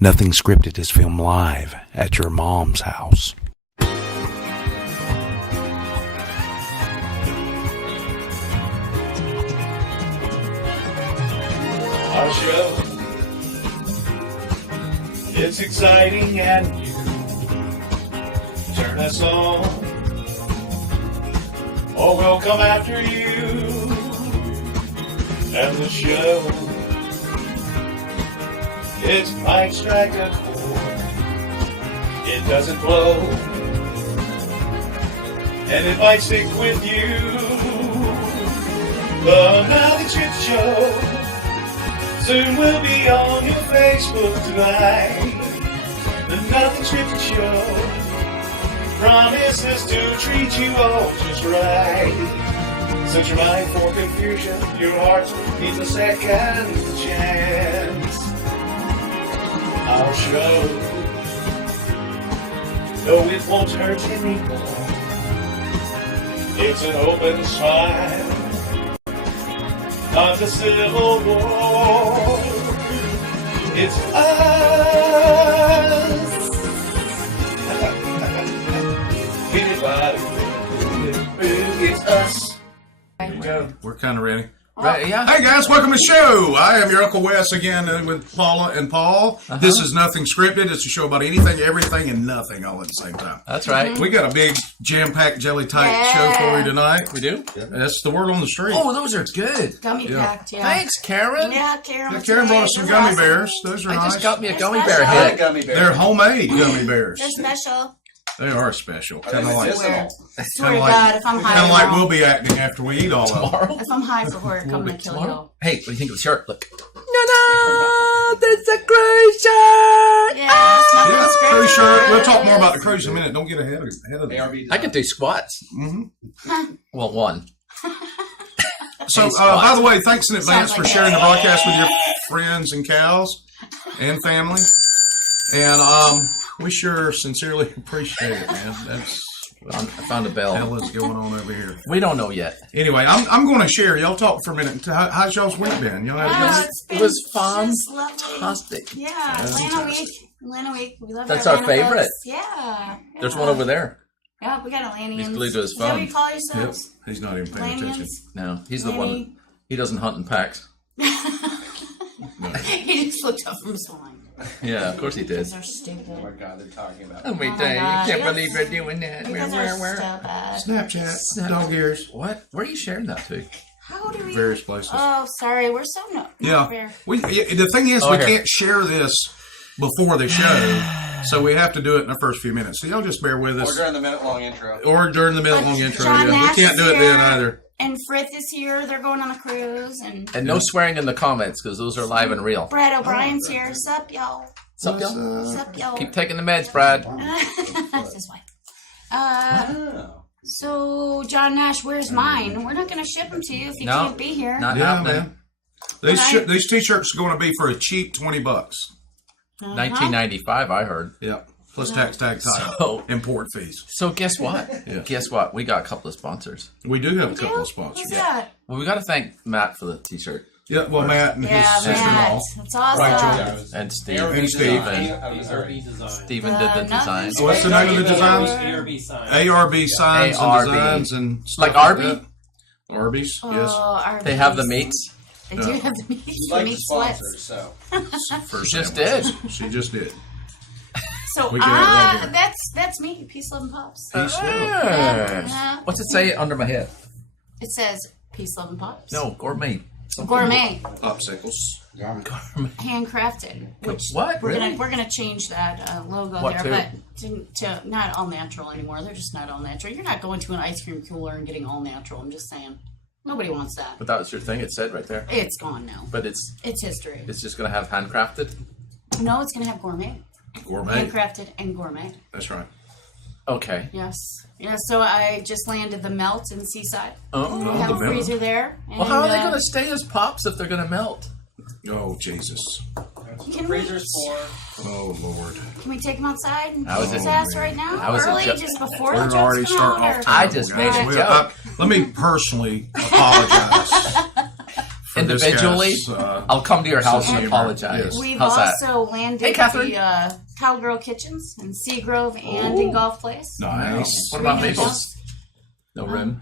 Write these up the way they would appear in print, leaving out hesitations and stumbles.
Nothing Scripted is filmed live at your mom's house. Our show, it's exciting and new. Turn us on, or we'll come after you. And the show, its might strike a chord. It doesn't blow, and it might stick with you. The Nothing Scripted Show soon will be on your Facebook tonight. The Nothing Scripted Show promises to treat you all just right. Set your mind for confusion, your heart needs a second chance. Our show, no, it won't hurt anymore. It's an open smile of the Civil War. It's us. It's us. Here we go. We're kind of ready. Right, yeah. Hey guys, welcome to the show. I am your Uncle Wes again with Paula and Paul. This is Nothing Scripted. It's a show about anything, everything, and nothing all at the same time. That's right. We got a big jam-packed, jelly-tight show for you tonight. We do? That's the word on the street. Oh, those are good. Gummy packed, yeah. Thanks, Karen. Yeah, Karen. Yeah, Karen brought us some gummy bears. Those are I nice. just got me a They're gummy special. bear head. Gummy bear. They're homemade gummy bears. They're special. They are special. Kind of they like, medicinal? I swear to God, if I'm high kind of like tomorrow, we'll be acting after we eat all of them. Tomorrow? if I'm high for work, I'm gonna kill you. Hey, what do you think of the shirt? Look. No, that's a cruise shirt. Yeah, Yeah, cruise shirt. We'll talk more about the cruise in a minute. Don't get ahead of it. I could do squats. Mm-hmm. Well, one. So, by the way, thanks in advance for sharing the broadcast with your friends and cows and family. And we sure sincerely appreciate it, man. That's I found a what the bell. hell is going on over here. We don't know yet. Anyway, I'm going to share. Y'all talk for a minute. How's y'all's week been? Y'all had a good week? It's been It was just lovely. fantastic. Yeah, Atlanta week. Atlanta week. We love That's our our Atlanta favorite. folks. Yeah. There's one over there. Yeah, we got Atlanteans. He's glued to his Is that what phone. you call Yep. yourselves? He's not even paying attention. Atlanteans? No, he's the one. Lanny? He doesn't hunt in packs. He just looked up from his phone. Yeah, of course he did. They're stupid. Oh my God, they're talking about Oh, wait, my God. you can't You guys- believe they're doing that. You guys are so bad. Snapchat, dog ears, What? Where are you sharing that to? How do we? various places. Oh, sorry. We're so not Yeah. fair. The thing is, Oh, we here. can't share this before the show, so we have to do it in the first few minutes. So y'all just bear with Or us. during the minute-long intro. Or during the middle long But intro. John Yeah. Nash We can't do it is then here. either. And Frith is here. They're going on a cruise. And No swearing in the comments because those are live and real. Brad O'Brien's here. Sup, y'all? Sup, y'all? Sup, y'all? Keep taking the meds, Brad. That's his wife. Oh. So, John Nash, where's mine? We're not going to ship them to you if you No. can't be here. Not Yeah, happening. man. These Okay. these t-shirts are going to be for a cheap $20. Uh-huh. 1995, I heard. Yeah. Plus tax, tag, title, So- import fees. So guess what? Yeah. Guess what? We got a couple of sponsors. We do have a Do? couple of sponsors. Who's that? Well, we got to thank Matt for the T-shirt Yeah, well, Matt and Yeah, his sister-in-law. Matt. That's awesome. Right, and Steve. And Steve. Steven did the design. So what's the name of the designs? ARB sign. ARB signs ARB. and designs and stuff Like Arby? that. Arby's, yes. Oh, our They have the bees. meats. They do have the meats. The Like the meat sweats. sponsors, so. For Just sandwiches. did. She just did. So, We can have it right that's me. Peace, love, and pops. Peace, love. Yeah. What's it say under my head? It says peace, love, and pops. No, gourmet. Gourmet, Popsicles. handcrafted. Which What? we're Really? gonna change that logo What, there, to? but to not all natural anymore. They're just not all natural. You're not going to an ice cream cooler and getting all natural. I'm just saying, nobody wants that. But that was your thing. It said right there. It's gone now. But it's It's just gonna have handcrafted. No, it's gonna have gourmet, Gourmet. handcrafted, and gourmet. That's right. Okay. Yes, yeah. So I just landed the melt in Seaside. Oh. We have the a melt. freezer there. Well, how are and, they gonna stay as pops if they're gonna melt? Oh, Jesus. Can we, Freezers for. Oh, Lord. can we take them outside and I was kick his just- ass right now? I was Early, just- just before We're the already jokes come starting out, off. or- I just made a Well, joke. let me personally apologize for In individually, discuss, I'll come to your house sense and of humor. apologize. Yes. We've How's that? also landed Hey, Catherine. the Cowgirl Kitchens in Seagrove and in Golf Place. Nice. What about Three Maples? hotels. No rim?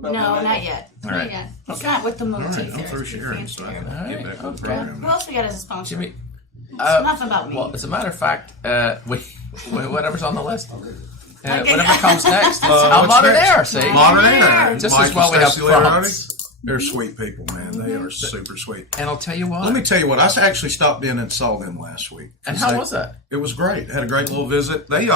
No, not yet. All Not right. yet. It's not with the All motif. right, I'm there. through It's sharing, fancy so I there. can All get right, back on the okay. program. Who else we got as a sponsor? Jimmy. It's enough about me. Well, as a matter of fact, whatever's on the list. Okay. Whatever comes next. How what's modern next? air, see? Modern Air. Just Mike as well and we have Cecily Erotic. prompts. They're sweet people, man. They are super sweet. And I'll tell you what. Let me tell you what. I actually stopped in and saw them last week. And how was that? It was great. Had a great little visit. They,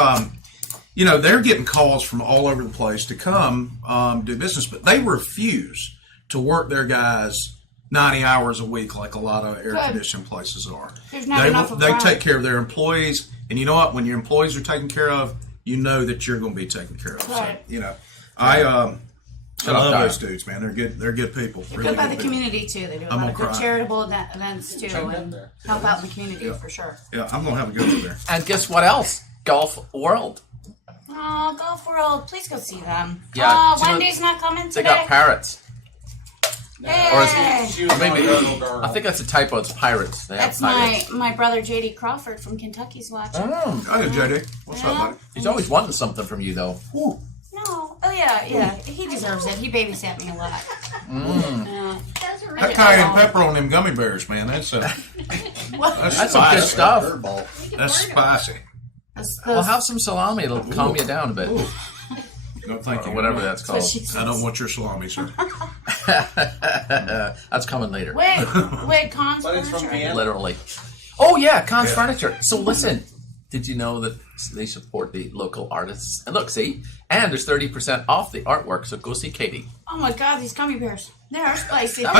they're getting calls from all over the place to come do business, but they refuse to work their guys 90 hours a week like a lot of air conditioning places are. There's not enough of They them. take care of their employees, and you know what? When your employees are taken care of, you know that you're going to be taken care of. Right. So, I love Dara. those dudes, man. They're good. They're good people. They're Really good by the people. community too. They do a I'm lot of gonna good cry. charitable events too, Check it out and there. help out in the community for sure. Yeah, I'm going to have a good one there. And guess what else? Golf World. Oh, Golf World! Please go see them. Yeah, Oh, do you know- Wendy's not coming They today. got parrots. Hey! She was Maybe. on Girdle Girl. I think that's a typo. It's pirates. They have That's pirates. my brother JD Crawford from Kentucky's watching. Hey, JD. What's up, buddy? He's always wanting something from you, though. No, oh yeah, he deserves it. He babysat me a lot. Yeah. That cayenne pepper on them gummy bears, man. That's That's spicy. some good stuff. That's spicy. Well, have some salami. It'll calm you down a bit. No, thank Or you. whatever that's called. I don't want your salami, sir. That's coming later. Wait, Kahns But it's from Furniture. Canada. Literally. Oh, yeah. Kahns Furniture. So listen. Did you know that they support the local artists? And look, see? And there's 30% off the artwork. So go see Katie. Oh my God, these gummy bears. They are spicy. That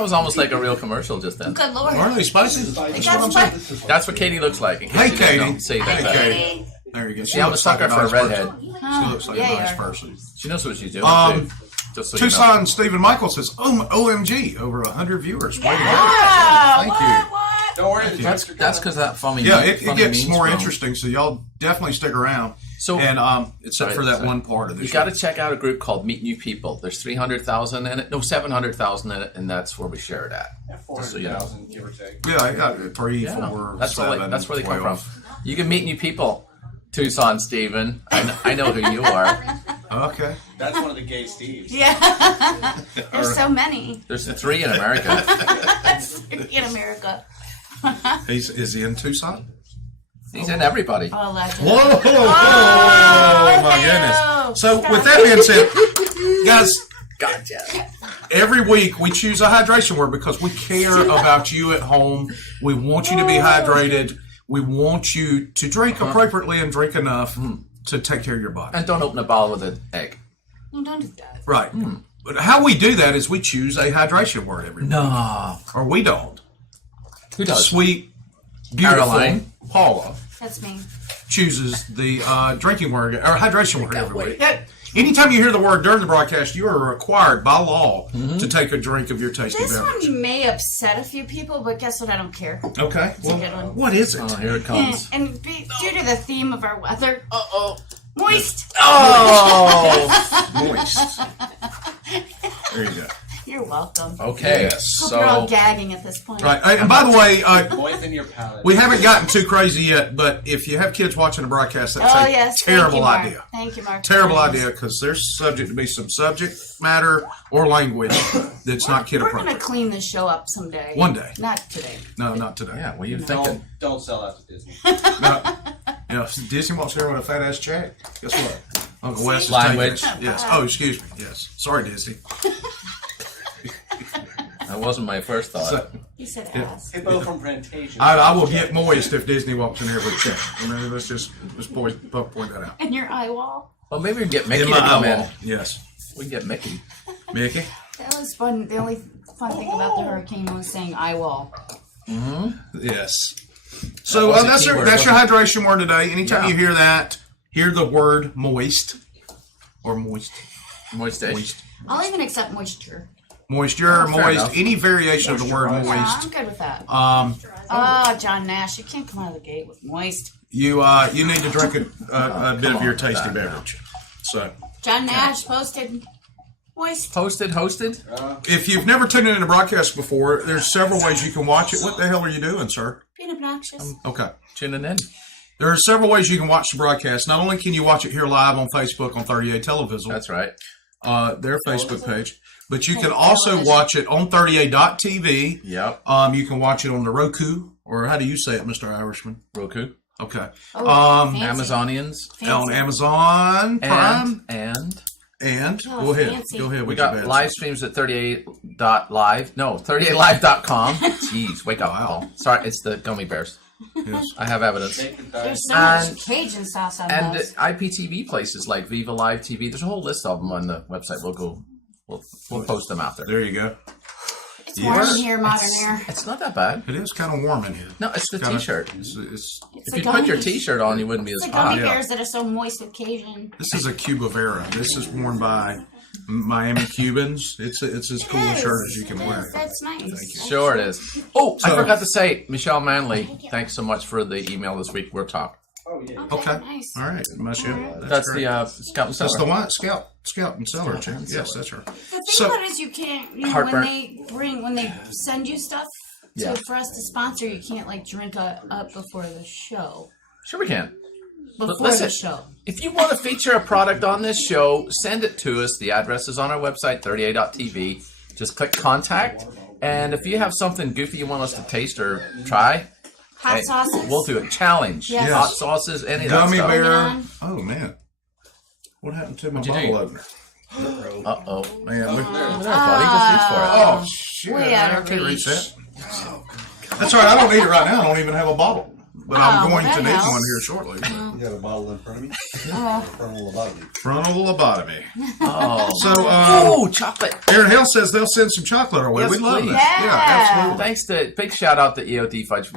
was almost like a real commercial just then. Good Lord. Aren't they spicy? They That's got what I'm saying. spicy. That's what Katie looks like. In case Hey, you didn't Katie. know. See, Hey, that's Katie. Hey. There you go. See, I'm a looks like sucker for a nice redhead. person. She looks like Yeah, a you nice are. person. She knows what she's doing. Um, too. Just so you know. Tucson Stephen Michael says, OMG, over 100 viewers. Way to go. Wow, Thank what, you. what? Don't worry, the text are That's coming. because that funny. Yeah, it funny gets memes more from. interesting, so y'all definitely stick around. So- and except for that Sorry. one part of the You show. got to check out a group called Meet New People. There's 300,000 in it. No, 700,000 in it, and that's where we share it at. Yeah, Just so you know. 400,000, give or take. Yeah, I got 3, Yeah, 4, that's 7, that's where they 12. come from. You can meet new people. Tucson, Stephen. I know who you are. Okay. That's one of the gay Steves. Yeah. There's so many There's 3 in America. in America. Is he in Tucson? He's in everybody. Oh, legend. Whoa! Oh, my goodness. So, Stop. with that being said, guys, Gotcha. every week we choose a hydration word because we care about you at home. We want you to be hydrated. We want you to drink appropriately and drink enough to take care of your body. And don't open a bottle with an egg. No, don't do that. Right. But how we do that is we choose a hydration word every week. No. Or we don't. Who does? Sweet, beautiful Caroline. Paula That's me. chooses the drinking word or hydration word every week. Good. Anytime you hear the word during the broadcast, you are required by law to take a drink of your tasty This beverage. one may upset a few people, but guess what? I don't care. Okay. a good one. What is it? Oh, here it comes. And due to the theme of our weather, moist. Oh. Moist. There you go. You're welcome. Okay. Yes. Hope you're all So gagging at this point. Right. And by the way, Moisten your palate. we haven't gotten too crazy yet, but if you have kids watching the broadcast, that's Oh a yes. terrible Thank you, Mark. idea. Thank you, Mark. Terrible Thanks. idea because there's subject to be some subject matter or language that's not kid We're gonna appropriate. clean this show up someday. One day. Not today. No, not today. yeah, what are you thinking? Don't sell out to Disney. No. You know, if Disney walks here with a fat ass check, guess what? Uncle Wes is Language. taking it. Yes. Oh, excuse me. Yes. Sorry, Disney. That wasn't my first thought. So, He said ass. Hippo from Plantation. I will get moist if Disney walks in here with a check. I mean, let's point that out. In your eye wall. Well, maybe we can get Mickey In to my come in. eyeball. Yes. We can get Mickey. Mickey? That was fun. The only fun thing about the hurricane was saying eye wall. Yes. So was a that's your keyword, hydration word today. Anytime Yeah. you hear that, hear the word moist or moist. Moist. I'll even accept moisture. Moisture, Oh, fair moist, enough. any variation of the word Yeah, moist. I'm good with that. Um, John Nash, you can't come out of the gate with moist. you need to drink a bit of your tasty beverage. So John Nash posted. Moist. Posted, hosted. If you've never tuned in a broadcast before, there's several ways you can watch it. What the hell are you doing, sir? Being obnoxious. Okay. Tuning in. There are several ways you can watch the broadcast. Not only can you watch it here live on Facebook on 38 Television, That's right. their Facebook page, but you can also watch it on 38.tv. Yep. You can watch it on the Roku, or how do you say it, Mr. Irishman? Roku. Okay. Oh, fancy. Amazonians. Fancy. On Amazon Prime. And Oh, go ahead. fancy. Go ahead. We with your got bad live stuff. streams at 38.live. No, 38live.com. Jeez, wake up, Paul. Sorry, it's the gummy bears. Yes. I have evidence. There's so And- much Cajun sauce on And those. IPTV places like Viva Live TV. There's a whole list of them on the website. We'll post them out there. There you go. It's warm in here, modern air. It's not that bad. It is kind of warm in here. No, it's the Kinda- t-shirt. It's, It's If the you put your gummies. t-shirt on, you wouldn't be It's as the gummy hot. bears that are so moist with Cajun. this is a Cuba Vera. This is worn by Miami Cubans. It's as cool a shirt as you can wear. That's nice. Sure it is. Oh, I So- forgot to say, Michelle Manley, thanks so much for the email this week. We're talking. Okay. Nice. All right. Michelle. That's great. the Scout and That's Cellar. the one. Scout and Cellar chick. Yes, that's her. The thing So- about it is you can't, you know, Heartburn. when they send you stuff Yeah. for us to sponsor, you can't like drink up before the show. Sure we can. Before listen, the show. If you want to feature a product on this show, send it to us. The address is on our website, 38.tv. Just click contact. And if you have something goofy you want us to taste or try, Hot hey, sauces. we'll do it. Challenge. Yes. Hot sauces, any of that Gummy stuff. bear. on. Oh man. What happened to my What'd you bottle do? opener? Uh-oh. Man, look. Look at that, buddy. Just reach for it. Oh shit! Way out of I can't reach reach. that. That's all right. I don't need it right now. I don't even have a bottle, but I'm Oh, going well, to that need helps. one here shortly. You got a bottle in front of me? Frontal lobotomy. Frontal lobotomy. Oh. So, Oh, chocolate. Aaron Hill says they'll send some chocolate our way. Yes, We'd love please. that. Yeah, absolutely. Thanks to big shout out to EOD Fudge.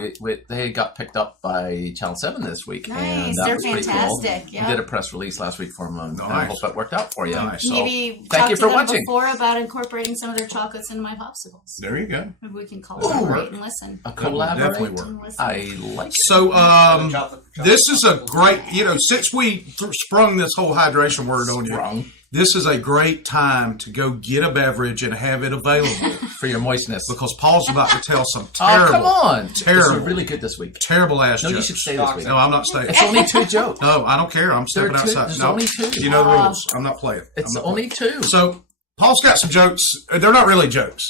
They got picked up by Channel 7 this week. Nice. And that They're was pretty fantastic. Cool. Yeah. We did a press release last week for them. And I Nice. hope that worked out for you. Nice. So, Maybe thank talk you to for them watching. before about incorporating some of their chocolates into my popsicles. There you go. Maybe we can collaborate and listen. A That would collab. definitely And work. listen. I like it. So, Chocolate. this is a great, since we sprung this whole hydration word on you, Sprung. this is a great time to go get a beverage and have it available For your moistness. because Paul's about to tell some Oh, terrible, come on. terrible. This is really good this week. terrible ass No, you jokes. should stay this week. No, I'm not staying. It's only 2 jokes. No, I don't care. I'm stepping There are two. outside. There's No, only 2. you know the rules. I'm not playing. It's I'm not only playing. 2. So, Paul's got some jokes. They're not really jokes.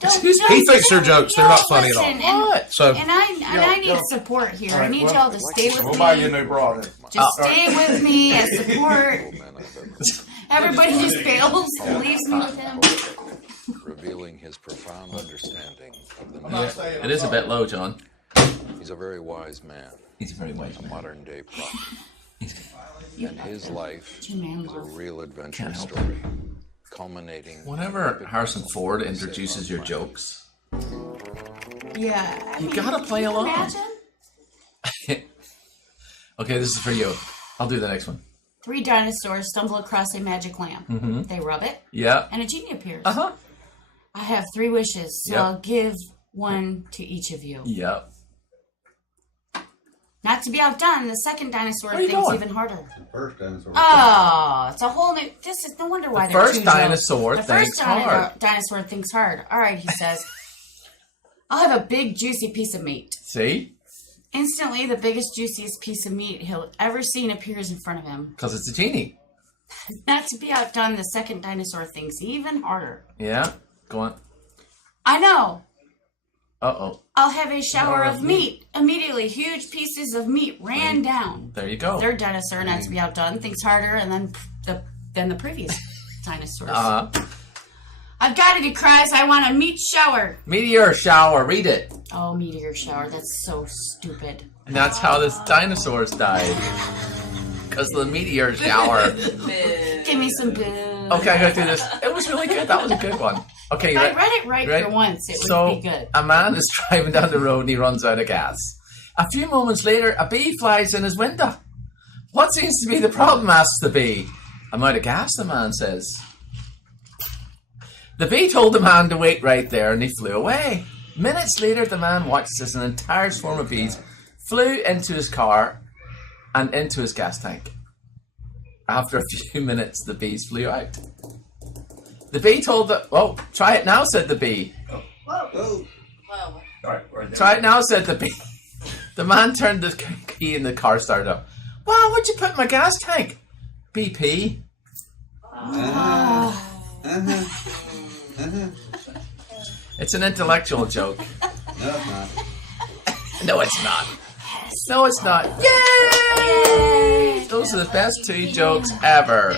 He Don't thinks they're jokes. They're not funny at all. listen, and- What? So, And I need support here. I need y'all to stay with we'll me. buy you a new bra then. Just stay with me as support. Everybody just fails and leaves me with him. revealing his profound understanding of the man. It is a bit low, John. He's a very wise man, He's very wise. a modern day prophet, and his life Jim is a real adventure Can't help story, culminating. Whenever Harrison Ford introduces your jokes, Yeah. I you mean, gotta play can you along. Imagine? Okay, this is for you. I'll do the next one. 3 dinosaurs stumble across a magic lamp. They rub it, Yeah. and a genie appears. Uh-huh. I have 3 wishes, so Yep. I'll give one to each of you. Yep. Not to be outdone, the second dinosaur Where you thinks going? even harder. First dinosaur. Oh, it's a whole new. This is no wonder why The they're first two jokes. dinosaur The thinks first hard. dinosaur thinks hard. All right, he says, I'll have a big, juicy piece of meat. See? Instantly, the biggest, juiciest piece of meat he'll ever seen appears in front of him. Because it's a genie. Not to be outdone, the second dinosaur thinks even harder. Yeah. Go on. I know. Uh-oh. I'll have a shower of meat. Immediately, huge pieces of meat ran down. There you go. Third dinosaur, not to be outdone, thinks harder, and then the previous dinosaurs. I've got it, he cries. I want a meat shower. Meteor shower. Read it. Oh, meteor shower. That's so stupid. And that's how this dinosaurs died. Because of the meteor shower. Give me some boo. Okay, I gotta do this. It was really good. That was a good one. Okay, If I read it right for once, it would be good. A man is driving down the road and he runs out of gas. A few moments later, a bee flies in his window. What seems to be the problem, asks the bee. I'm out of gas, the man says. The bee told the man to wait right there and he flew away. Minutes later, the man watched as an entire swarm of bees flew into his car and into his gas tank. After a few minutes, the bees flew out. The bee told the... Oh, try it now, said the bee. Oh, Try it now, said the bee. The man turned the key and the car started up. Wow, what'd you put in my gas tank? BP. It's an intellectual joke. no, it's not. No, it's not. No, it's not. Yay! Those are the best 2 jokes ever.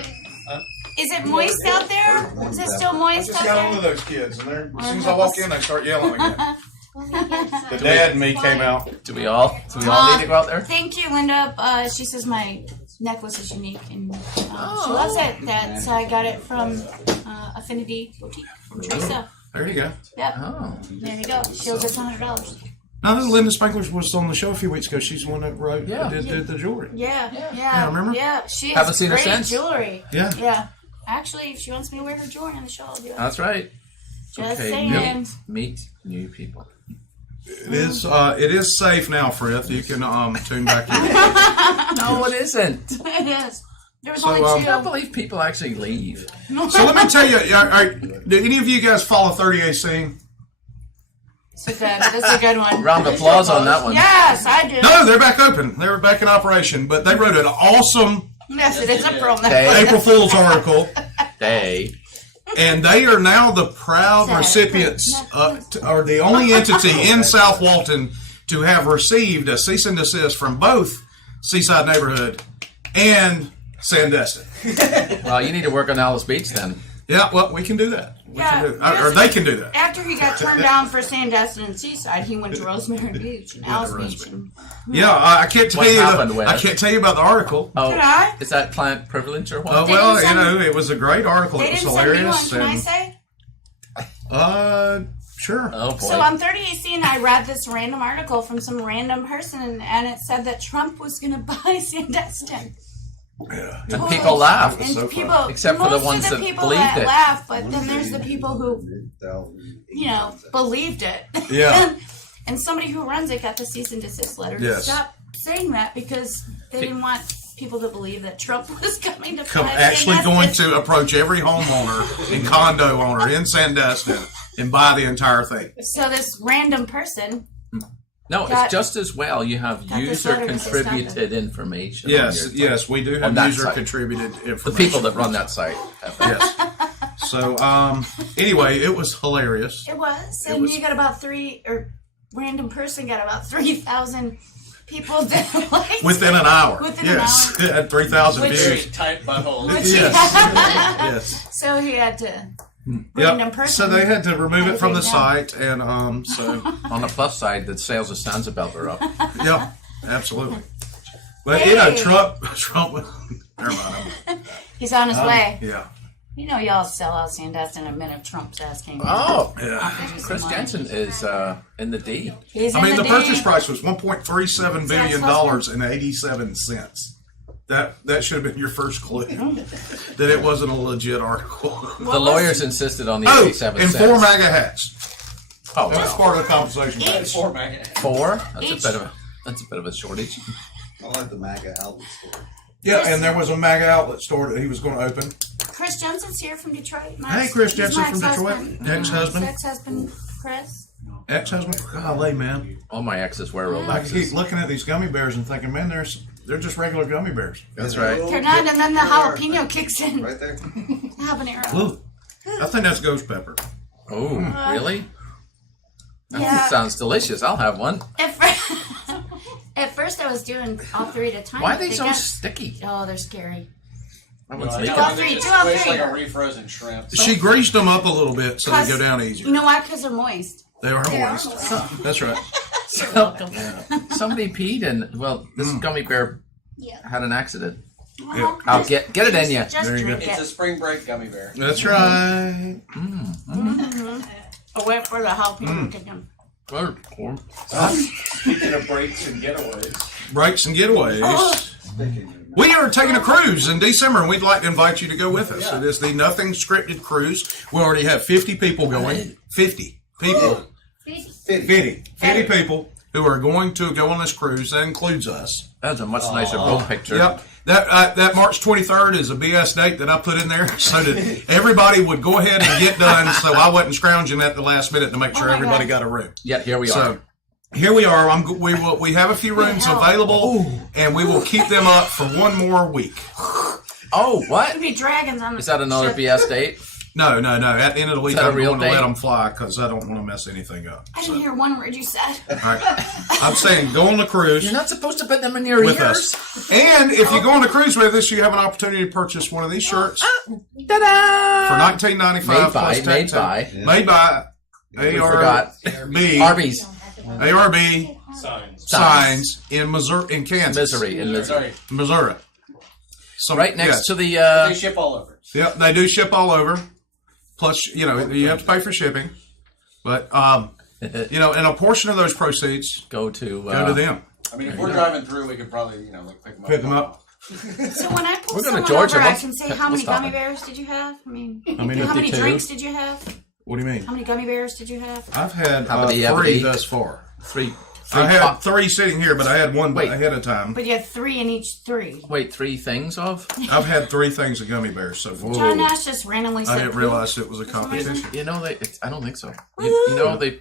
Is it moist out there? Is it still moist Just out got one of there? those kids, and they're, as soon as I walk in, they start yelling again. The dad and me came out. Do we all need to go out there? Thank you, Linda. She says my necklace is unique, and she loves it. So I got it from Affinity Boutique from Teresa. There you go. Yep. Oh. There you go. She owes us $100. Now, Linda Spankler was on the show a few weeks ago. She's the one that wrote, Yeah. did the jewelry. Yeah, remember? Yeah, she Haven't has seen her great since. jewelry. Yeah. Yeah. Actually, if she wants me to wear her jewelry on the show, I'll do it. That's right. Just Okay, saying. meet new people. It is safe now, Frith. You can tune back in. No, it isn't. It is. There was So, only I two. can't believe people actually leave. So let me tell you, do any of you guys follow 30A Scene? That's a good one. Round of applause on that one. Yes, I do. No, they're back open. They were back in operation, but they wrote an awesome Yes, it is a pro. Okay. April Fool's article, They. and they are now the proud recipients, are the only entity in South Walton to have received a cease and desist from both Seaside Neighborhood and Sandestin. Well, you need to work on Alice Beach then. Yeah, well, we can do that. Or they can do that. After he got turned down for Sandestin and Seaside, he went to Rosemary Beach and Alice Beach. And, Yeah, I can't tell What you. happened with I it? can't tell you about the article. Oh, Could I? is that client privilege or what? Oh They well, didn't send- it was a great article. they It was didn't send me one, hilarious. can I say? Sure. Oh boy. So on 30AC, and I read this random article from some random person, and it said that Trump was going to buy Sandestin. Yeah. and people laughed. And so people, funny. Except for the most ones of the that people believed that it. laugh, but then there's the people who, believed it. Yeah. and somebody who runs it got the cease and desist letter to Yes. stop saying that because they didn't want people to believe that Trump was coming to buy Actually Sandestin. going to approach every homeowner and condo owner in Sandestin and buy the entire thing. So this random person, No, got- it's just as well. You have got this user letter to say stop contributed information. Yes, on your yes, we do On have that user site. contributed The information. people that run that site. have that. Yes. So, anyway, it was hilarious. it was, and was- you got about random person got about 3,000 people that liked Within it. an hour. Within Yes. an It had 3,000 Which- views. Tight butthole. Which Yes. Yes. So he had to random person. So they had to remove it from the Take down. site, and so On the plus side, the sales of Sanzabelt are up. yeah, absolutely. But Hey. Trump. Never mind. He's on his way. Yeah, You know, y'all sell out Sandestin in a minute. Trump's asking. Oh, yeah. Chris Jensen is in the D. He's I mean, in the purchase D. price was $1.37 billion and 87 cents. That should have been your first clue that it wasn't a legit article. The lawyers insisted on the Oh, 87 and cents. 4 MAGA hats. Oh, That's wow. part of the compensation package. Each. Poor man. 4? That's Each. a bit of a shortage. I like the MAGA outlet store. Yeah, and there was a MAGA outlet store that he was going to open. Chris Jensen's here from Detroit. Hey, Chris He's Jensen my from Detroit. ex-husband. Ex-husband. His ex-husband, Chris. Ex-husband. Golly, man. All my exes wear I keep Rolexes. looking at these gummy bears and thinking, man, they're just regular gummy bears. That's right. They're not, and then the jalapeno kicks in. Right there. Habanero. Ooh, I think that's ghost pepper. Oh, really? That Yeah. sounds delicious. I'll have one. At first, I was doing all 3 at a time. Why are but they so got- sticky? Oh, they're scary. I No, would I sleep don't all it. think three, it's do all squished three. like a refrozen shrimp. She greased them up a little bit so they go down easier. You know why? Because they're moist. They are moist. That's right. Somebody peed and, well, this gummy bear had an accident. Yeah. I'll get it in you. Just There you drink It's a it. spring break gummy bear. That's right. I'll wait for the jalapeno to kick in. Speaking of breaks and getaways. Breaks and getaways. We are taking a cruise in December, and we'd like to invite you to go with us. It is the Nothing Scripted Cruise. We already have 50 people going. 50 people. 50 people. who are going to go on this cruise. That includes us. That's a much nicer boat picture. Yep. That March 23rd is a BS date that I put in there so that everybody would go ahead and get done, so I wasn't scrounging at the last minute to make sure everybody got a room. Yeah, here we are. So here we are. We have a few rooms available, and we will keep them up for one more week. Oh, what? There'll be dragons on the Is that another ship. BS date? No. At the end of the week, that a I'm real going to date? let them fly because I don't want to mess anything up. I didn't hear one word you said. All right. I'm saying go on the cruise. You're not supposed to put them in your with ears. us. And if you go on the cruise with us, you have an opportunity to purchase one of these shirts Ta-da! for $19.95 Made by. Made by forgot. ARB. Arby's. ARB signs in Missouri, in Kansas. Missouri. So, Right next yes. to the... They ship all over. Yep, they do ship all over. Plus, you have to pay for shipping. But, and a portion of those proceeds go to them. I mean, if we're driving through, we could probably, Pick them up. So when I pull We're going someone to Georgia. over, I Let's- can say, let's how many stop gummy it. bears did you have? I mean, I mean, how many 52. drinks did you have? What do you mean? How many gummy bears did you have? I've had Happity, 3 happity. thus far. Three I had pop- 3 sitting here, but I had one Wait. ahead of time. But you had 3 in each 3. Wait, 3 things of? I've had 3 things of gummy bears so far. John Nash just randomly said I didn't poop. realize it was a competition. You know I don't think so. You know they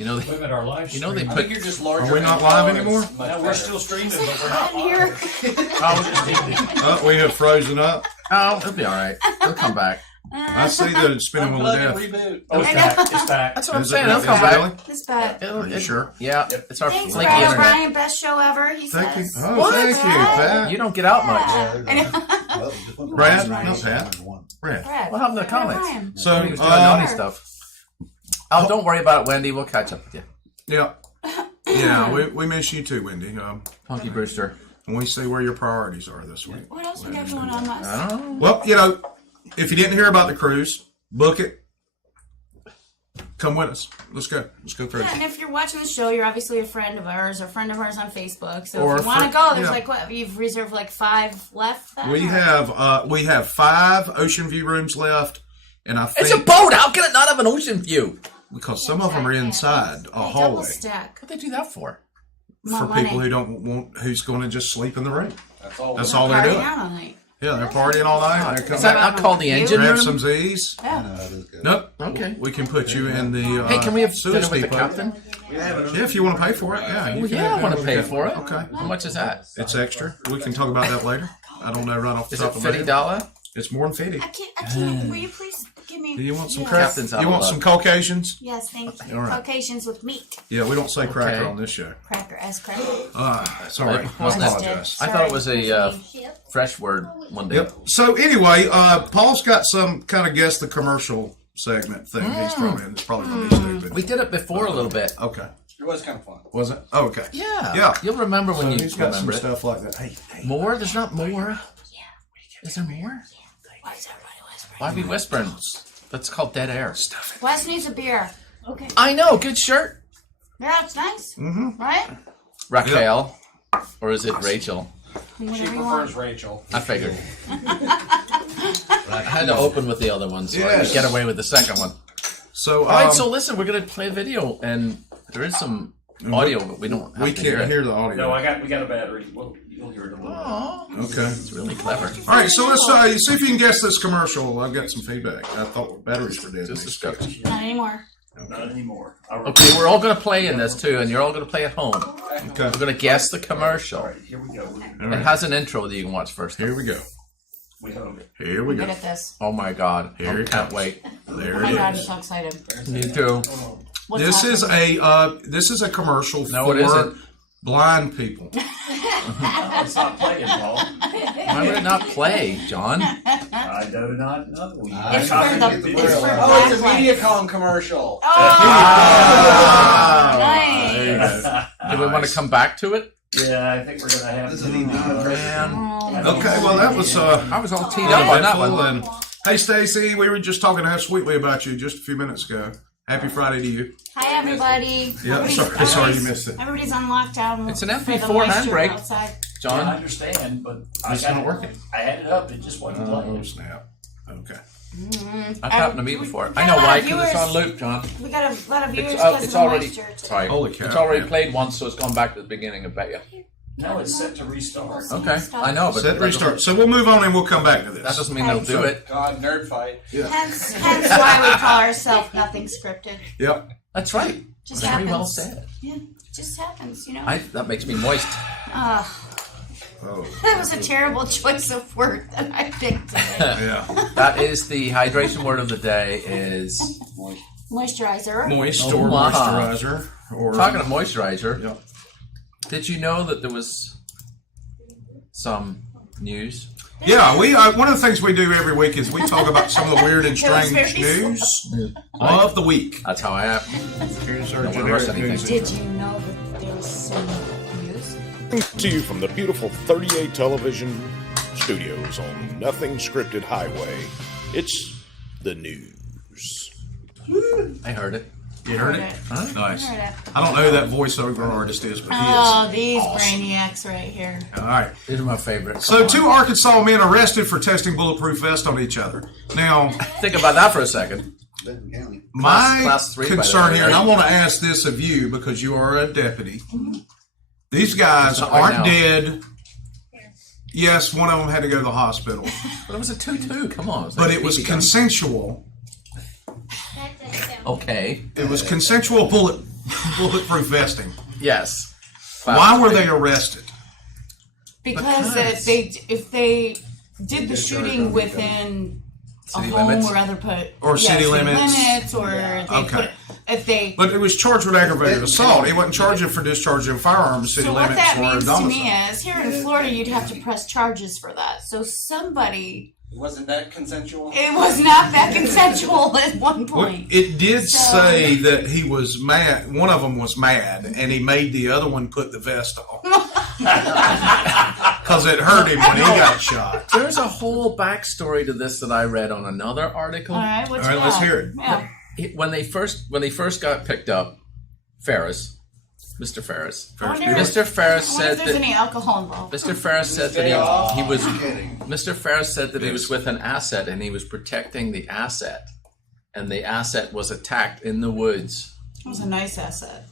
Limit our lives. You know they I put. think you're just larger. Are we not live anymore? No, we're still streaming, but we're Hot not in here. Oh, we have frozen up. Oh, it'll be all right. It'll come back. I see that it's spinning with Unplug and death. reboot. Oh, it's I back. know. It's back. That's what I'm Is saying. it- It'll come is it back. really? It's bad. It'll, Are you sure? Yeah, it's our Thanks, flaky Brad internet. O'Brien. Best show ever. He Thank you. says. Oh, thank you, Pat. You don't get out much. I know. Well, just one- Brad? one- No, Pat. one. Brad. Brad. What happened to the Brad comments? O'Brien. So, He was doing naughty stuff. Oh, don't worry about it, Wendy. We'll catch up with you. Yeah, we miss you too, Wendy. Punky Brewster. And we see where your priorities are this week. What else we got going on, Mus? I don't know. Well, if you didn't hear about the cruise, book it. Come with us. Let's go. Let's go cruise. Yeah, and if you're watching the show, you're obviously a friend of ours, or a friend of ours on Facebook. So Or if a you want to friend- go, there's yeah. like what? You've reserved like 5 left. Then, We or- have 5 ocean view rooms left, and I think It's a boat. How can it not have an ocean view? because some of them are inside a Hey, double hallway stack. What they do that for? More for money. people who don't want who's going to just sleep in the room. That's all. That's we're all they're Party doing. out all night. Yeah, they're partying all night. They're Is coming that back. not called the engine Grab room? some Z's. Yeah. No, that is good. Nope. Okay. We can put you in the. Hey, can we have sewage dinner with the depot. captain? Yeah, if you want to pay for it. Yeah. You Well, can yeah, I have want to dinner pay with the for it. captain. Okay. How much is that? It's extra. We can talk about that later. I don't know right off the Is it top of my head. $50? It's more than 50. I can't. Will you please give me? Do you want some yes. crack? Captain's out You of want luck. some Caucasians? Yes, thank you. All right. Caucasians with meat. Yeah, we don't say cracker Okay. on this show. Cracker as cracker. Sorry. I Wasn't it? apologize. I thought it was a fresh word one day. Yep. So anyway, Paul's got some kind of guess the commercial segment thing. He's probably in. It's probably going to be stupid. We did it before a little bit. Okay. It was kind of fun. Was it? Oh, okay. Yeah. Yeah. You'll remember when So you he's got some remember it. stuff like that. Hey. More? There's not more. Is there more? Why is everybody whispering? Why be whispering? That's called dead air. Wes needs a beer. Okay. I know. Good shirt. Yeah, it's nice. Mm-hmm. Right? Raquel. Or is it Rachel? She Whatever you want. prefers Rachel. I figured. I had to open with the other one so I could get away with the second one. So, All right, so listen, we're going to play a video, and there is some audio, but we don't have we to hear can't it. hear the audio. No, we got a battery. You'll hear it a little bit. Okay. It's really clever. All right, so let's see if you can guess this commercial. I've got some feedback. I thought batteries were dead. Just a scotch. Not anymore. Not anymore. Okay, we're all going to play in this, too, and you're all going to play at home. Okay. We're going to guess the commercial. All right, here we go. All It right. has an intro that you can watch first. Here we go. We hope it. Here we Good go. at this. Oh, my God. Here I it can't comes. wait. There Oh my God, I'm it is. so excited. Me too. What's This happening? is a commercial No, for it isn't. blind people. It's not playing, Paul. Why would it not play, John? I do not know. It's for the. It's for Oh, it's a black lights. Mediacom commercial. Oh, There you nice. go. Do we want to come back to it? Yeah, I think we're gonna have This to. is even Man. Okay, well that was I was all teed up on that eventful, one. and hey Stacy, we were just talking half sweetly about you just a few minutes ago. Happy Friday to you. Hi, everybody. Yeah, Everybody's- sorry you missed it. Everybody's on lockdown. It's an for the MP4 moisture handbrake. outside. I John? understand, but It's not working. I had it up. It just wasn't Oh playing. snap. Okay. That happened to me before. got I know a lot why, of because it's viewers. on loop, John. We got a lot of viewers It's, because it's of the already moisture. sorry. Holy cow, It's already yeah. played once, so it's gone back to the beginning. I bet you. No, it's set to restart. Okay, I know, but Set that restart. doesn't- So we'll move on and we'll come back to That this. doesn't mean they'll do it. God, nerd fight. Hence why we call ourselves nothing scripted. Yep. That's right. Just Very happens. well said. Yeah, it just happens, you know. That makes me moist. That was a terrible choice of word that I picked today. Yeah. That is the hydration word of the day. Is Moisturizer. Moist Oh, or wow. moisturizer. Or talking of moisturizer. Yep. Did you know that there was some news? Yeah, we one of the things we do every week is we talk about some of the weird and That was strange very news of the week. That's how I am. Here's our Don't wanna rush generic news. Did you know that there was some news? To you from the beautiful 38 television studios on Nothing Scripted Highway, it's the news. I heard it. You heard it? Heard it. Nice. Heard it. I don't know who that voiceover artist is, but he is. Oh, these awesome. brainiacs right here. All right. These are my favorites. So, two Arkansas men arrested for testing bulletproof vests on each other. Now, Think about that for a second. Benton County. my Class 3, by the concern way, here, and I right? want to ask this of you because you are a deputy. These guys Not right aren't now. dead. Yes, one of them had to go to the hospital, But it was a 2-2. Come on. but it was consensual. Okay. It was consensual bulletproof vesting. Yes. Why were they arrested? Because if they did the shooting within City a home limits? or other City limits. or they Okay. put if they. But it was charged with aggravated assault. He wasn't charging for discharging a firearm in city So what limits that or a means to domicile. me is here in Florida you'd have to press charges for that. So somebody. Wasn't that consensual? It was not that consensual at one Well, point. it did So- say that he was mad. One of them was mad, and he made the other one put the vest on because it hurt him when he got shot. There's a whole backstory to this that I read on another article. All right, what All you right, let's got? hear it. Yeah. When they first got picked up, Mr. Ferris. I wonder- Mr. Ferris I wonder said if there's that any alcohol involved. Mr. Ferris said that he was. Kidding. Mr. Ferris said that he was with an asset and he was protecting the asset, and the asset was attacked in the woods, It was a nice asset.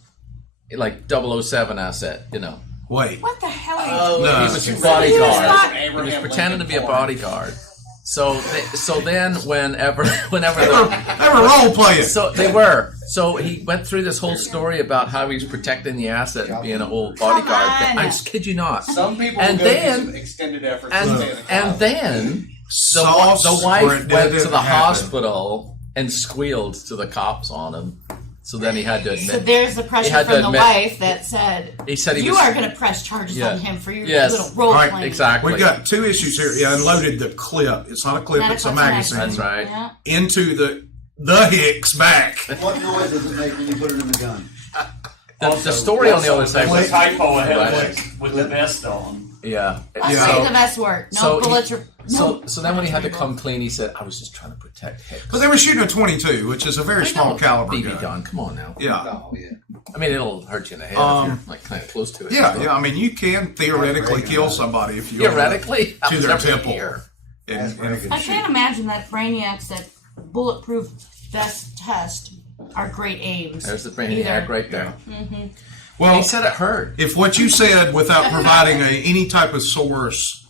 like 007 asset, you know. Wait, What the hell are you no. He was a not- bodyguard. He was Abraham pretending to be a Lincoln form. bodyguard. So then whenever they the, were role playing. so they were. So he went through this whole story about how he was protecting the asset and being a whole bodyguard Come thing. on. I just kid you not. Some people And go through then- some extended effort And to stay in the and closet. then Sauce the where wife it went didn't to the happen. hospital and squealed to the cops on him. So then he had to admit. So there's the pressure had to from the admit- wife that said, He said he you was- are going to press charges Yeah. on him for your Yes. little role All right, playing. Exactly. We've got two issues here. You unloaded the clip. It's not a clip, Not it's a clip, magazine. That's right. Yeah. Into the Hicks back. What noise does it make when you put it in the gun? The story on the other side There's was a typo ahead Right. with the vest on. yeah. I'll Yeah. say the best word. No So bullets he- or no. So then when he had to come clean, he said, "I was just trying to protect Hicks." But they were shooting a 22, which is a very small caliber BB gun. gun. Come on now. Yeah. Oh, yeah. I mean, it'll hurt you in the head if you're like kind of close to it. Yeah, yeah. I mean, you can theoretically kill somebody if you Theoretically, I to was their never temple. here. And I can't imagine that brainiacs that bulletproof vest test are great aims. There's the brainiac Either. right there. well, He said it hurt. if what you said without providing any type of source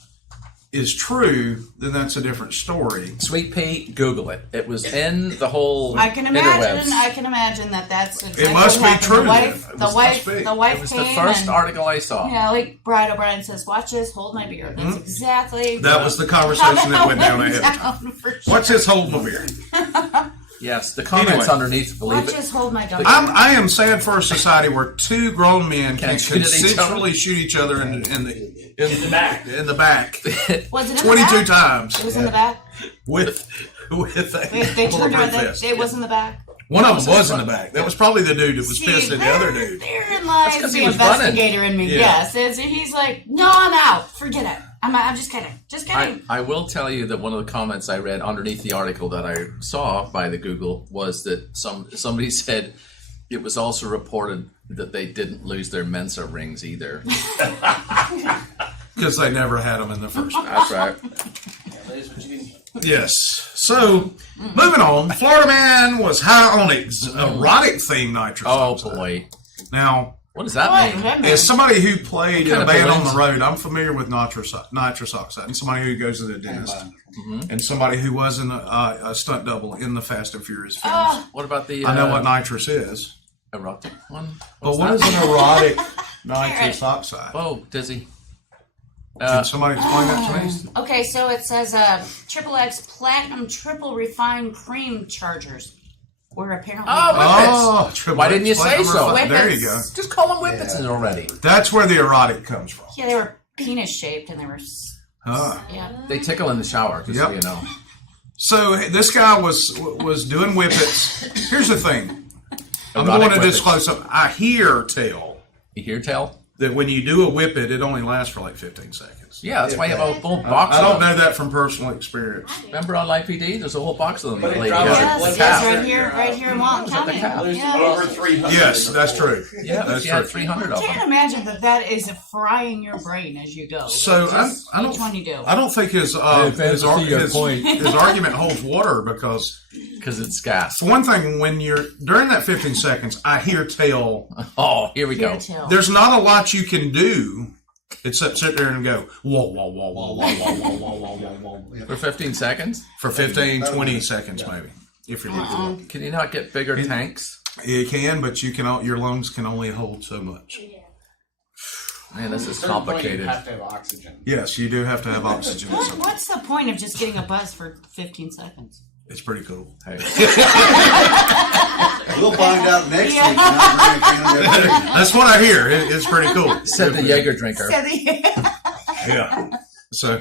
is true, then that's a different story. Sweet Pea, Google it. It was in the whole I can interwebs. imagine that that's exactly It must what be happened. true The wife, then. It the must wife, be. the wife It was came the first and, article I saw. yeah, like Bride O'Brien says, "Watch this, hold my beer." That's exactly That was the conversation that went down ahead of time. down for sure. What's his hold my beer? Yes, the comments Anyway. underneath, believe Watch it. this, hold my gun. I am sad for a society where two grown men can Can't shoot at each other. consensually shoot each other in the back. In the back Was it in 22 the back? times It was in the back. with They a turned bulletproof around. vest. It was in the back. One of them was in the back. That was probably the dude that was See, pissed at the other dude. Therein lies 'cause the he was running. investigator in me. Yeah. Yes, he's like, no, I'm out. Forget it. I'm just kidding. Just kidding. I will tell you that one of the comments I read underneath the article that I saw by the Google was that somebody said it was also reported that they didn't lose their Mensa rings either. Because they never had them in the first place. That's right. That is what you can. Yes. So, moving on, Florida man was high on erotic-themed nitrous oxide. Boy. Now, what does that mean? as somebody who played in a band on balloons? the road, I'm familiar with nitrous oxide, and somebody who goes to the dentist, and somebody who was a stunt double in the Fast and Furious films. What about the? I know what nitrous is. Erotic one. But what is an erotic nitrous oxide? Oh, dizzy. Can somebody explain that to me? Okay, so it says XXX Platinum Triple Refined Cream Chargers. Were apparently Whippets. Why didn't you say so? Whippets. There you go. Just call them whippets already. That's where the erotic comes from. Yeah, they were penis shaped and they were. Yeah. They tickle in the shower, just so you know. So this guy was doing whippets. Here's the thing. I'm Erotic going to this whippets. close up. I hear tell. You hear tell? That when you do a whippet, it only lasts for like 15 seconds. Yeah, that's why you have a whole box I of don't them. know that from personal experience. Remember on Live PD? There's a whole box of them. But it Lady drops has. it. Yes, The yes, calf. right here in Walton County. There's Yeah. over 300. Yes, that's true. Yeah, that's she had true. 300 of I can't them. imagine that is frying your brain as you go. So I Which one you do? don't think his argument holds water because It's gas. for one thing, when you're during that 15 seconds, I hear tell. Oh, here we go. Here till. There's not a lot you can do except sit there and go whoa whoa whoa whoa whoa whoa whoa whoa whoa whoa For 15 seconds? for 15, 20 seconds maybe if you're looking. Can you not get bigger tanks? You can, but you can. Your lungs can only hold so much. Man, this is At a certain point, complicated. You have to have oxygen. Yes, you do have to have oxygen. What's the point of just getting a buzz for 15 seconds? It's pretty cool. Hey. We'll find out next week. That's what I hear. It's pretty cool. Said the Jaeger drinker. Yeah. So.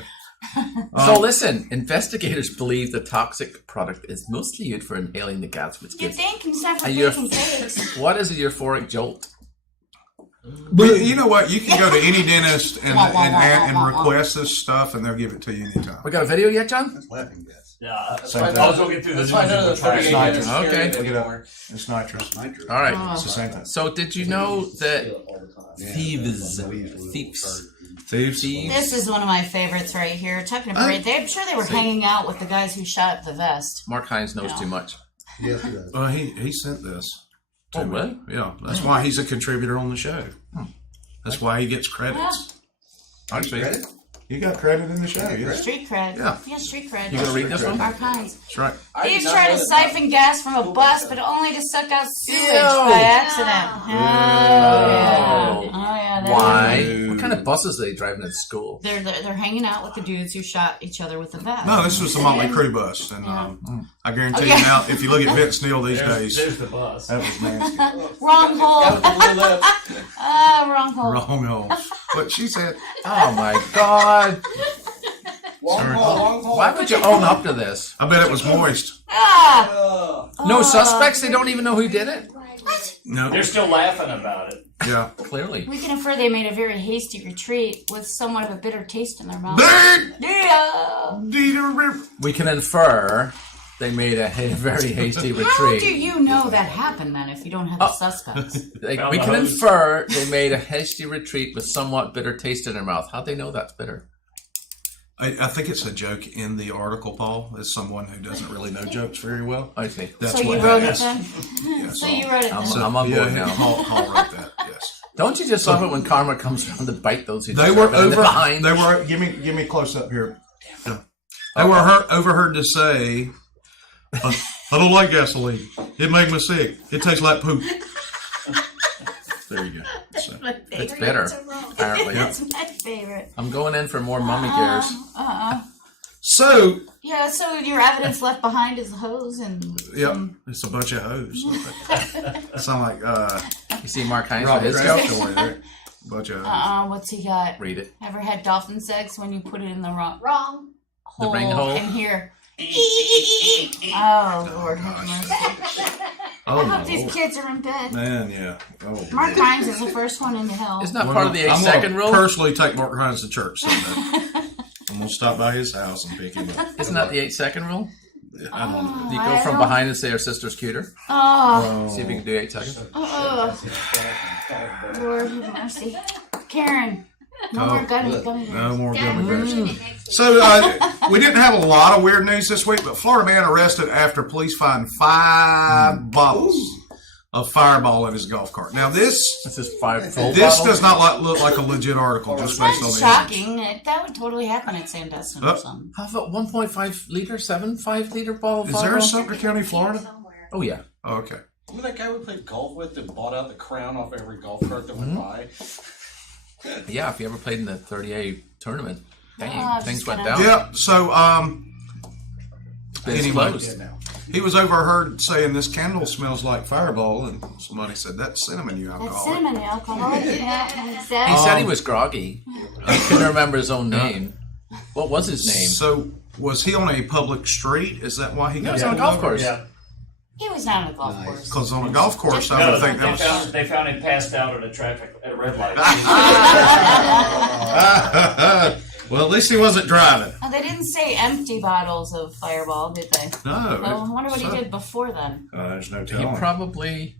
So listen, investigators believe the toxic product is mostly used for inhaling the gas, which You gives think instead for a euph- baking cakes? What is a euphoric jolt? But you know what? You can go to any dentist and request this stuff, and they'll give it to you anytime. We got a video yet, John? That's laughing gas. Yeah, I Same was looking through Let's the find out the news and 38 trash. minutes. Okay. Look it up. It's nitrous. Nitrous. All right. It's the same thing. So did you know that thieves, This is one of my favorites right here. Talking about I'm sure they were hanging out with the guys who shot up the vest. Mark Hines knows too much. Yes, it does. Well, he sent this. to Oh, me. really? Yeah. That's why he's a contributor on the show. That's why he gets credits. Actually, Credit? You got credit in the show. Yes. Street cred. Yeah. Street cred. You gonna read this one? Mark Hines. That's right. I Thieves did not try to know that. siphon gas from a bus, but only to suck out sewage Ew. by accident. Oh, yeah. Oh, yeah. Why? Ew. What kind of buses are they driving to school? They're hanging out with the dudes who shot each other with the vest. No, this was the Motley Crue bus, and I guarantee Oh, yeah. you now, if you look at Vince Neil these days, There's the bus. that was nasty. Wrong hole. That was the blue lip. Wrong hole. Wrong hole. But she said, Oh my God! Long haul, long haul. Why would you own up to this? I bet it was moist. Ah! No suspects? They don't even know who did it? No. They're still laughing about it. Yeah. Clearly. We can infer they made a very hasty retreat with somewhat of a bitter taste in their mouth. Yeah. We can infer they made a very hasty How do retreat. you know that happened then if you don't have the suspects? We can infer they made a hasty retreat with somewhat bitter taste in their mouth. How'd they know that's bitter? I think it's a joke in the article, Paul, as someone who doesn't really know jokes very well. I see. That's So you what wrote that it is. then? Yes. So you wrote it then? I'm on board now. Paul wrote that, yes. Don't you just love it when karma comes around to bite those who They deserve were it in the over. behind? They were. Give me close up here. Yeah. They were overheard to say, "I don't like gasoline. It made me sick. It tastes like poop." There you go. So, It's bitter, apparently. That's my favorite. I'm going in for more mummy gears. so Yeah, so your evidence left behind is a hose and yeah, it's a bunch of hoes. Sound like You see Mark Hines with Robert his Kraft go? story there. Bunch of hoes. what's he got? Read it. Ever had dolphin sex when you put it in the wrong The ring hole? in here? Oh Lord have mercy. Oh I my hope these Lord. kids are in bed. Man, yeah. Oh, Mark Hines is the first one into hell. Isn't that Well, part of the 8 I'm second gonna rule? personally take Mark Hines to church someday. I'm gonna stop by his house and pick him up. Isn't that the 8 second rule? I don't know. You go from behind and say our sister's cuter. Oh, See if you can do 8 seconds. Lord have mercy. Karen, No more gummy bears. No more gummy bears. So we didn't have a lot of weird news this week, but Florida man arrested after police find 5 bottles of Fireball in his golf cart. Now this is 5 full This bottles? does not look like a legit article just based on That's the shocking. That would totally happen at Sandusky or something. How about 1.5 liter, 5-liter bottle of Is there Fireball? a Sumter County, Florida? Oh, yeah. Oh, okay. Remember that guy we played golf with that bought out the crown off every golf cart that went by? Yeah, if you ever played in the 30A tournament, dang, Oh, things just went gonna- down. Yeah, so It's anyway, closed. he was overheard saying this candle smells like Fireball, and somebody said that's cinnamon, you That's alcoholic. cinnamon alcohol. Yeah, He said he was groggy. He couldn't remember his own name. What was his name? So was he on a public street? Is that why he He got was on a golf course. Yeah. He was not on a golf course. Because on a golf course, I No, would think that was. they found him passed out at a red light. Well, at least he wasn't driving. Oh, they didn't say empty bottles of Fireball, did they? No. Well, I wonder what so- he did before then. There's no He telling. probably...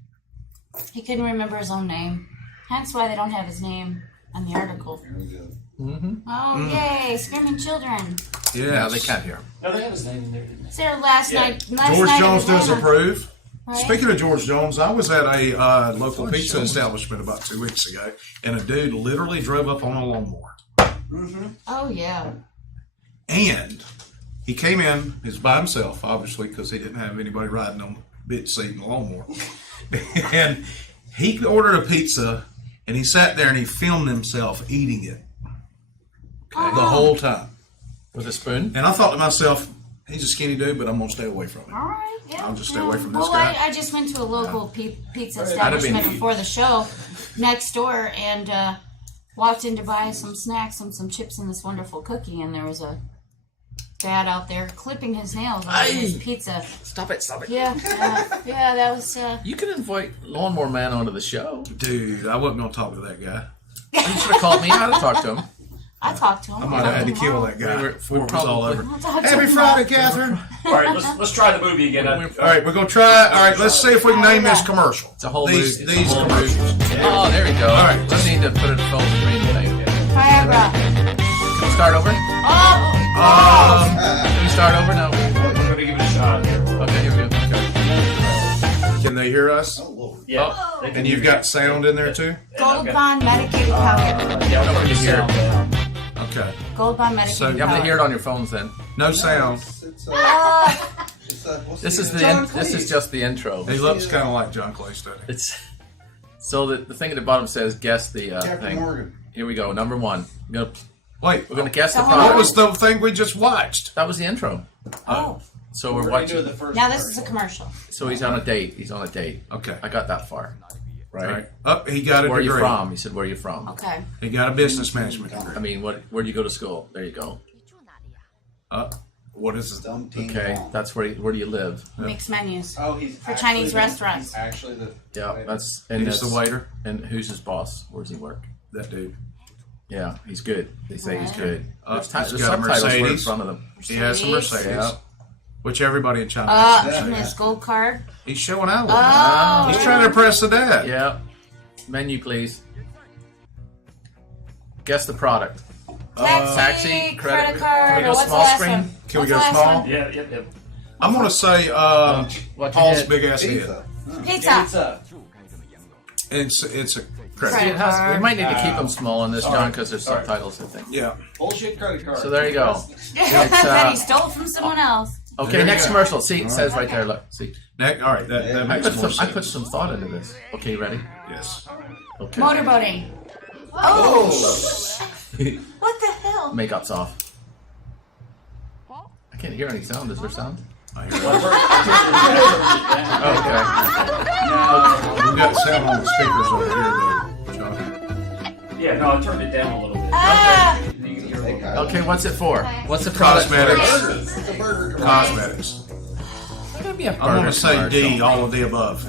He couldn't remember his own name. Hence why they don't have his name on the article. Mm-hmm. Oh, yay! Screaming children. Yeah, they can't hear him. No, they have his name in there, didn't they? It's their last night. Last George night Jones in does Atlanta, approve. right? Speaking of George Jones, I was at a local George pizza Jones. establishment about 2 weeks ago, and a dude literally drove up on a lawnmower. Oh yeah. And he came in, he was by himself, obviously, because he didn't have anybody riding on the bitch seat in the lawnmower. And he ordered a pizza, and he sat there and he filmed himself eating it the whole time. With a spoon? And I thought to myself, he's a skinny dude, but I'm going to stay away from him. All right. Yeah. I'll just stay away from this well, guy. I just went to a local pizza That'd have been establishment neat. before the show next door and walked in to buy some snacks and some chips and this wonderful cookie, and there was a dad out there clipping his nails on his pizza. Stop it, stop it. Yeah, yeah, that was. You can invite Lawnmower Man onto the show. Dude, I wasn't going to talk to that guy. You should have called me. I'd have talked to him. I talked to him. I might have had to kill that guy We were before it was all probably- over. I'll talk to Happy him Friday, tomorrow. Catherine. All right, let's try the movie again. All right, we're going to try. All right, let's see if we can name this commercial. It's a whole These movie. It's a whole commercials. Oh, there we go. All right, Just need to put it phone screen thing. Viagra. Can we start over? Oh. Can we start over? No. We're going to give it a shot. Okay, here we go. Okay. Can they hear us? Yeah. they can And you've hear got sound in there too? Gold Bond medicated powder. Yeah, I'll Nobody turn the hear sound it. down. Okay. Gold Bond medicated So- You have powder. to hear it on your phones then. No sound. This is this is just the intro. He looks kind of like John Clay Study. It's so the thing at the bottom says guess the Captain thing. Morgan. Here we go. Number one. Wait, We're gonna guess the So product. what was the thing we just watched? That was the intro. Oh. So We're we're going to do watching. the first Now this is a commercial. So he's on a date. He's on a date. Okay. I got that far. All Right. right. Up, he got a Where are you degree. from? He said, "Where are you from?" Okay. He got a business management degree. I mean, where'd you go to school? There you go. What is it? Okay, that's where do you live? Mixed menus. Oh, he's For actually Chinese the- restaurants. He's actually the. Yeah, that's and He's that's the waiter. And who's his boss? Where does he work? That dude. Yeah, he's good. They say he's Right. good. He's There's got a subtitles were in Mercedes. front of them. He has some Mercedes. Yeah. Which everybody in China has. And his gold card. He's showing out a little. Oh. He's trying to impress the dad. Yeah. Menu, please. Guess the product. Taxi, credit card. Can we go What's the small last screen? one? Can we What's go the last small? one? Yeah. I'm going to say What'd you Paul's get? big ass head. Pizza. Pizza. It's a credit. See, it has, we card. might need to keep them small in this, John, because there's subtitles, I think. Yeah. Bullshit credit card. So there you go. That he stole from someone else. Okay, There you next go. commercial. See, it says right there. Look, see. All right. That I makes put more some. I sense. put some thought into this. Okay, you ready? Yes. Okay. Motorboating. Oh. What the hell? Makeup's off. I can't hear any sound. Is there sound? I hear it. Okay. We got sound on the speakers over here, though, John. Yeah, no, I turned it down a little bit. Ah. You can hear a little bit. Okay, what's it for? What's the product for? Cosmetics. It's a burger. Cosmetics. It's gonna be a I'm going burger to say D, commercial. all of the above.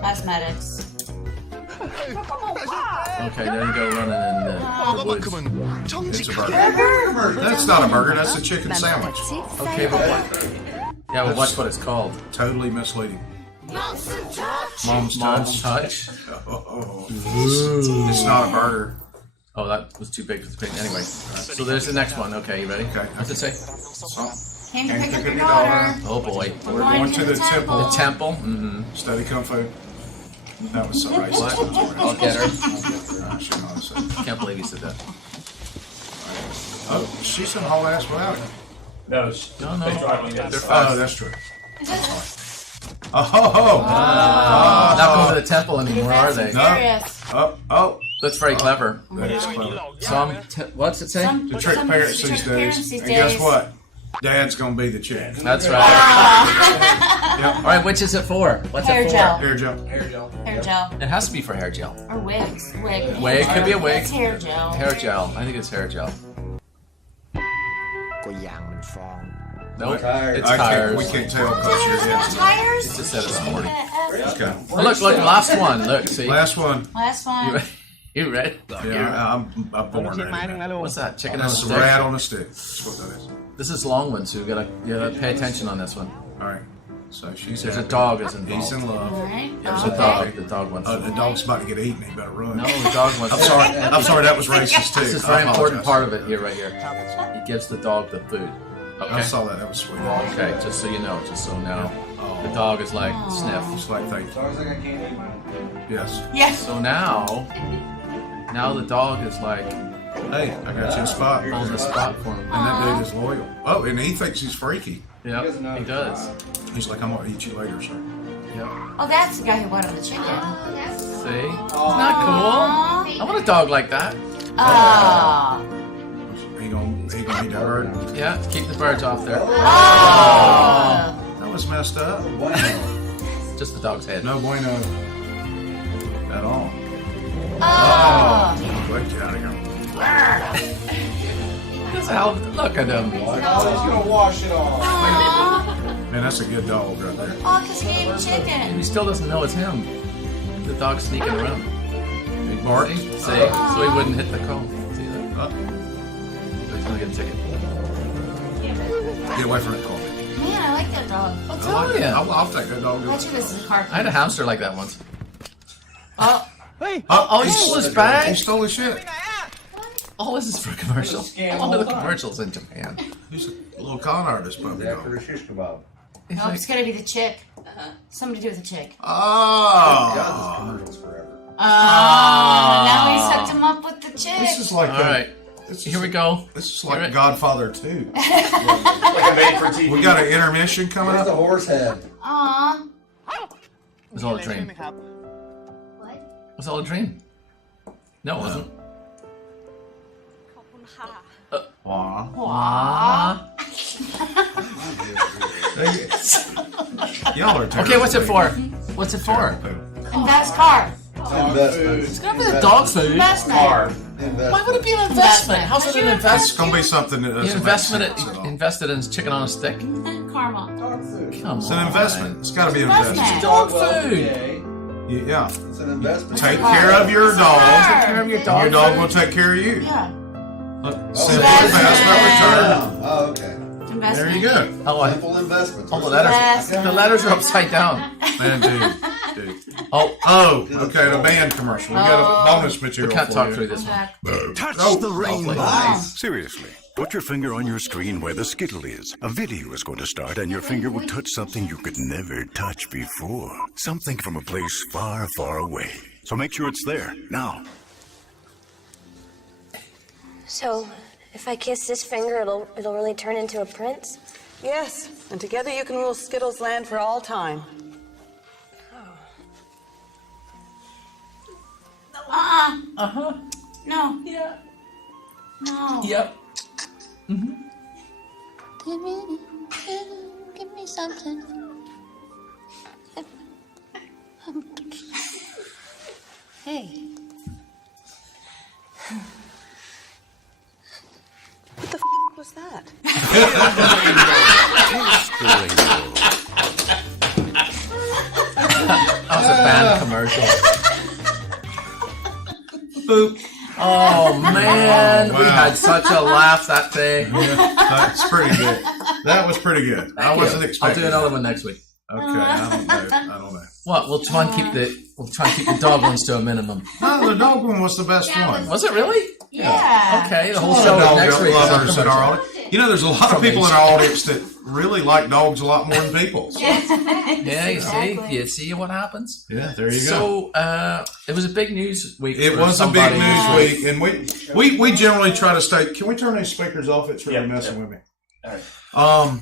Cosmetics. Okay, there you go, running in the woods. It's a burger. That's not a burger. That's a chicken sandwich. Okay, but what? Yeah, well, watch what it's called. Totally misleading. Mom's Mom's touch. touch. Oh. It's not a burger. Oh, that was too big for the screen. Anyway, so there's the next one. Okay, you ready? Okay. What's it say? Came to pick up your daughter. daughter. Oh boy. We're going to the temple. The temple? Mm-hmm. Study Kung Fu. That was so racist. I'll get her. I should know this. Can't believe you said that. Oh, she's some whole ass without it. No, No. they drive on the They're inside. fast. Oh, that's true. Is that Not going to the temple anymore, are they? No. serious? Oh, That's very clever. that is clever. What's it say? To trick parents these days. And guess what? Dad's gonna be the chick. That's right. All right, which is it for? What's Hair it for? gel. Hair gel. Hair gel. It has to be for hair gel. Or wigs. Wig. Wig, could be a wig. It's hair gel. Hair gel. I think it's hair gel. Nope, it's tires. We can't tell because There's you're no in. tires? It's just said it's 40. Okay. Oh, look, last one. Look, see. Last one. Last You one. ready? You ready? Yeah, I'm born ready. What's that? Chicken on a That's a stick? rat on a stick. That's what that is. This is long one, so you gotta pay attention on this one. All right. So she's There's a happy. dog is involved. He's in love. Alright. There's a dog. The dog wants. The dog's about to get eaten. He better run. No, the dog wants. I'm sorry. I'm sorry. That was racist too. This is a very important part of it here, right here. He gives the dog the food. I Okay. saw that. That was sweet. Okay, just so you know, just so now, Oh. the dog is like sniff. It's like thank you. Yes. Yes. So now the dog is like Hey, I got you a spot. on the spot for him. And that dude is loyal. Oh, and he thinks he's freaky. Yep, he does. He's like, I'm gonna eat you later, sir. Yep. Oh, that's the guy who bought him the chicken. See? Isn't that cool? I want a dog like that. Oh. He gonna eat that bird. Yeah, keep the birds off there. Oh. That was messed up. Just the dog's head. No bueno at all. Oh. Wait, get out of here. That's how. Look at him. Man, that's a good dog right there. Oh, because he ate chicken. He still doesn't know it's him. The dog's sneaking around. Big Barty. See? So he wouldn't hit the cone. See that? He's gonna get a ticket. Get away from that car. Man, I like that dog. I'll tell you. I'll take that dog. I bet you this is a car. I had a hamster like that once. Oh. Oh, he stole his bag? He stole his shit. Oh, this is for a commercial. All the commercials in Japan. He's a little con artist, puppy dog. Nope, it's gotta be the chick. Something to do with the chick. Oh. Now he's hooked him up with the chick. This is like All right. Here we go. This is like Godfather 2. Like a made for TV. We got an intermission coming up. horse head. Aww. It was all a dream. It was all a dream. No, it wasn't. Y'all are terrible. Okay, what's it for? What's it for? Invest car. It's gonna be the dog food. Investment. Why would it be an investment? How's it an It's investment? gonna be something that doesn't Investment. make sense at all. Invested in chicken on a stick. Karma. Come It's an on. investment. It's got to be an investment. Dog food. Yeah. It's an investment. Take care of your dog. Take care of your dog. Your dog will take care of you. Yeah. Simple investment return. Oh, okay. Investment. There you go. Oh, Simple investments. the letters. The letters are upside down. Man, dude. Oh, Okay, the band commercial. We got a bonus material. we can't for talk you. through this one. Touch the rainbow. Seriously, put your finger on your screen where the Skittle is. A video is going to start and your finger will touch something you could never touch before. Something from a place far, far away. So make sure it's there, now. So, if I kiss this finger, it'll really turn into a prince? Yes, and together you can rule Skittles land for all time. Uh-huh. No. Yeah. No. Yep. Give me something. Hey. What the was that? That was a band commercial. Boop. Oh man, we had such a laugh that day. That's pretty good. That was pretty good. I wasn't I'll expecting. do another one next week. Okay, I don't know. What? We'll try and keep the dog ones to a minimum. No, the dog one was the best one. Was it really? Yeah. Okay, the whole All show the dog next week. lovers in our audience. You know, there's a lot of people in our audience that really like dogs a lot more than people. So. Yeah, you see what happens. Yeah, there you go. So it was a big news week. It was a big news week, and we generally try to stay. Can we turn these speakers off? It's really messing with me. All right.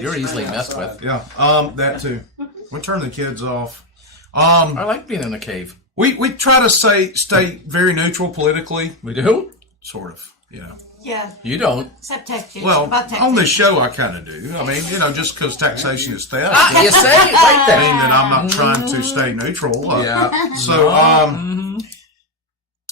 You're easily messed with. Yeah, that too. We turn the kids off. I like being in a cave. We try to stay very neutral politically. We do, sort of. You know. Yeah. You don't. Except taxation. Well, taxation. on this show, I kind of do. I mean, just because taxation is theft. You say it right there. I mean that I'm not trying to stay neutral. Yeah. So,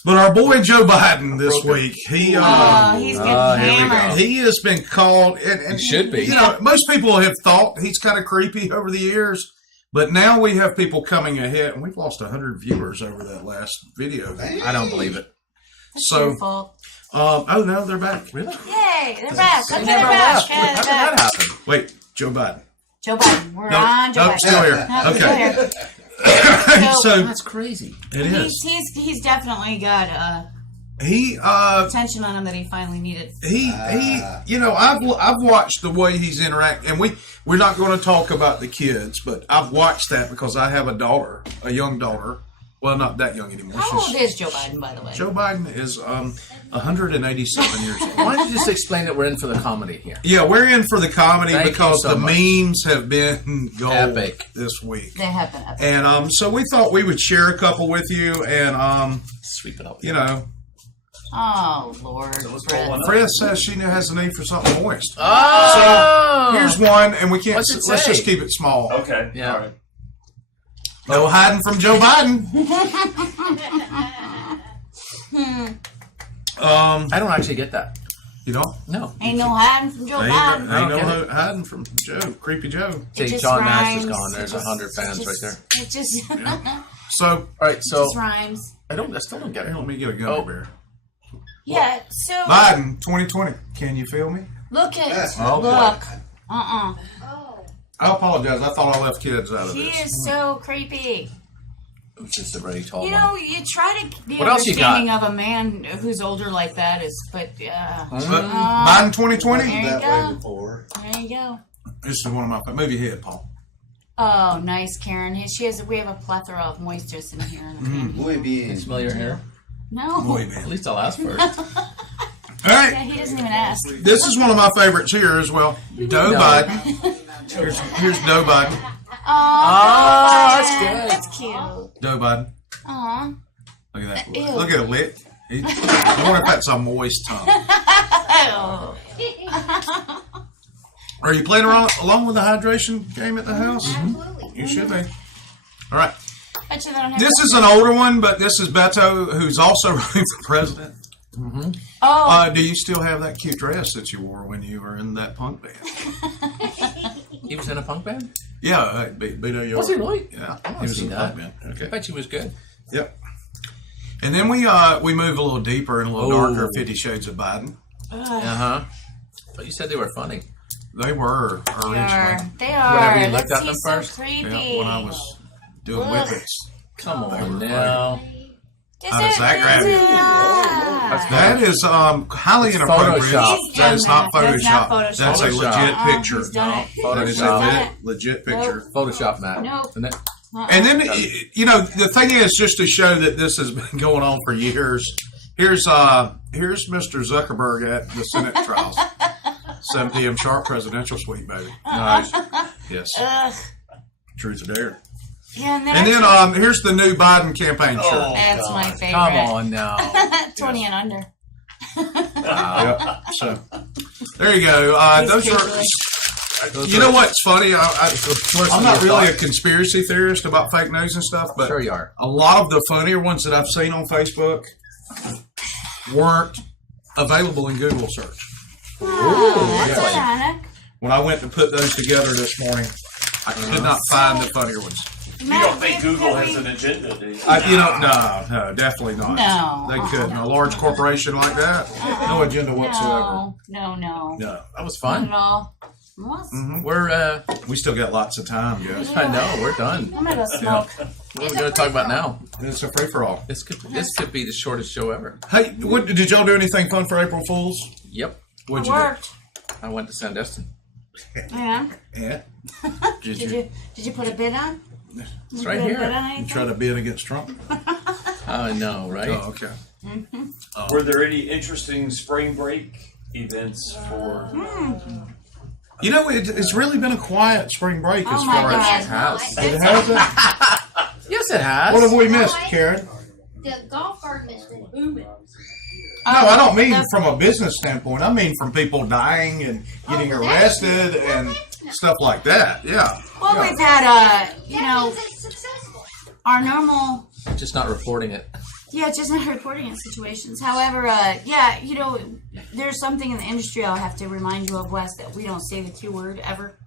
but our boy Joe Biden this week, he's getting hammered. He has been called, and he should be. You know, most people have thought he's kind of creepy over the years, but now we have people coming ahead, and we've lost 100 viewers over that last video. I don't believe it. That's your fault. Oh no, they're back. Really? Yay, they're back. They Look never at left. them back. How did that happen? Wait, Joe Biden. Joe Biden. We're on Joe Biden. Still here. No, Okay. Still here. So That's crazy. it is. He's definitely got attention on him that he finally needed. He you know, I've watched the way he's interacting, and we're not going to talk about the kids, but I've watched that because I have a young daughter. Well, not that young anymore. How old is Joe Biden, by the way? Joe Biden is 187 years old. Why don't you just explain that we're in for the comedy here? Yeah, we're in for the comedy Thank because you so the much. memes have been gold Epic. this week. They have been epic. And so we thought we would share a couple with you, and Sweep it up. you know, Oh, Lord. Fred says she has a need for something moist. Oh! So here's one, and we can't. What's it Let's say? just keep it small. Okay. Yeah. All right. No hiding from Joe Biden. I don't actually get that. You don't? No. Ain't no hiding from Joe Biden. Ain't get no hiding from Joe, creepy Joe. See, just John Nash rhymes. is gone. There's 100 fans right there. It just, So, All right, so just rhymes. I still don't get it. let me get a gummy bear. Yeah, so Biden, 2020. Can you feel me? look at Oh, look. I apologize. I thought I left kids out of He this. is so creepy. It's just a very tall You one. know, you try to be What else you understanding of a man who's older like that but Biden, 2020. there you go. There you go. This is one of my movie head, Paul. Oh, nice, Karen. We have a plethora of moistures in here. Can you smell your hair? No. Boy, At man. least I'll ask first. All Yeah, right. he doesn't even ask. This is one of my favorites here as well. Joe Biden. Here's Joe Biden. Oh, that's good. That's cute. Joe Biden. Aw. Look at that. Ew. Look at it lit. I wonder if that's a moist tongue. Oh. Are you playing along with the hydration game at the house? Absolutely. You should be. All right. Bet you they don't have This is an older one, but this is Beto, who's also running for president. Oh. Do you still have that cute dress that you wore when you were in that punk band? He was in a punk band? Yeah, Beto York. Was he really? Yeah, I he want to was see in the that. punk band. I Okay. bet he was good. Yep. And then we move a little deeper and a little darker. 50 Shades of Biden. Uh-huh. But you said they were funny. They were originally. They are. Whenever you looked Let's at them see, first? so creepy. Yeah, when I was doing Ugh. whippets. Come on now. How does that grab you? That is highly It's inappropriate. Photoshopped. That is not That's not Photoshop. Photoshopped. That's a legit Uh-uh, picture. he's done it. That is Photoshop. a legit picture. Photoshop, Matt. Nope. Isn't it? And then, you know, the thing is, just to show that this has been going on for years, here's Mr. Zuckerberg at the Senate trials. 7 p.m. sharp presidential suite, baby. Nice. Yes. Ugh. Truth or dare. Yeah, And then here's the new Biden campaign shirt. That's my favorite. Come on now. 20 and under. Yep. So there you go. Those are. You know what's funny? I'm not really a conspiracy theorist about fake news and stuff, but Sure you are. a lot of the funnier ones that I've seen on Facebook weren't available in Google search. That's ironic. When I went to put those together this morning, I could not find the funnier ones. You don't think Google has an agenda, do you? No, definitely not. No. They couldn't. A large corporation like that, no agenda whatsoever. No. No. That was Not fun. at all. What? We're We still got lots of time, guys. I know, we're done. I'm gonna go smoke. What are we going to talk about now? It's a free-for-all. This could be the shortest show ever. Hey, did y'all do anything fun for April Fools? Yep. What'd you worked. I went to Sandestin. Yeah. do? Yeah. Did you put a bid on? It's right here. You try to bid against Trump? I know, right? Oh, okay. Were there any interesting spring break events for? You know, it's really been a quiet spring break as my far God. as Has. it has. Yes, it has. What have we missed, Karen? The golf cart has been booming. No, I don't mean from a business standpoint. I mean from people dying and getting arrested and stuff like that. Yeah. Well, Yeah. we've had, our normal, Just not reporting it. just not reporting in situations. However, there's something in the industry I'll have to remind you of, Wes, that we don't say the Q word ever.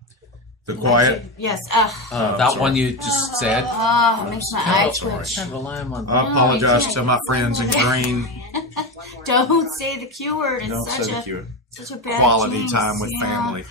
The quiet. Yes. That one you just said. It makes my eye twitch. Can't rely on. I apologize to my friends in green. Don't say the Q word. It's Don't such say the a Q word. such a bad Quality jinx, time with you know? family.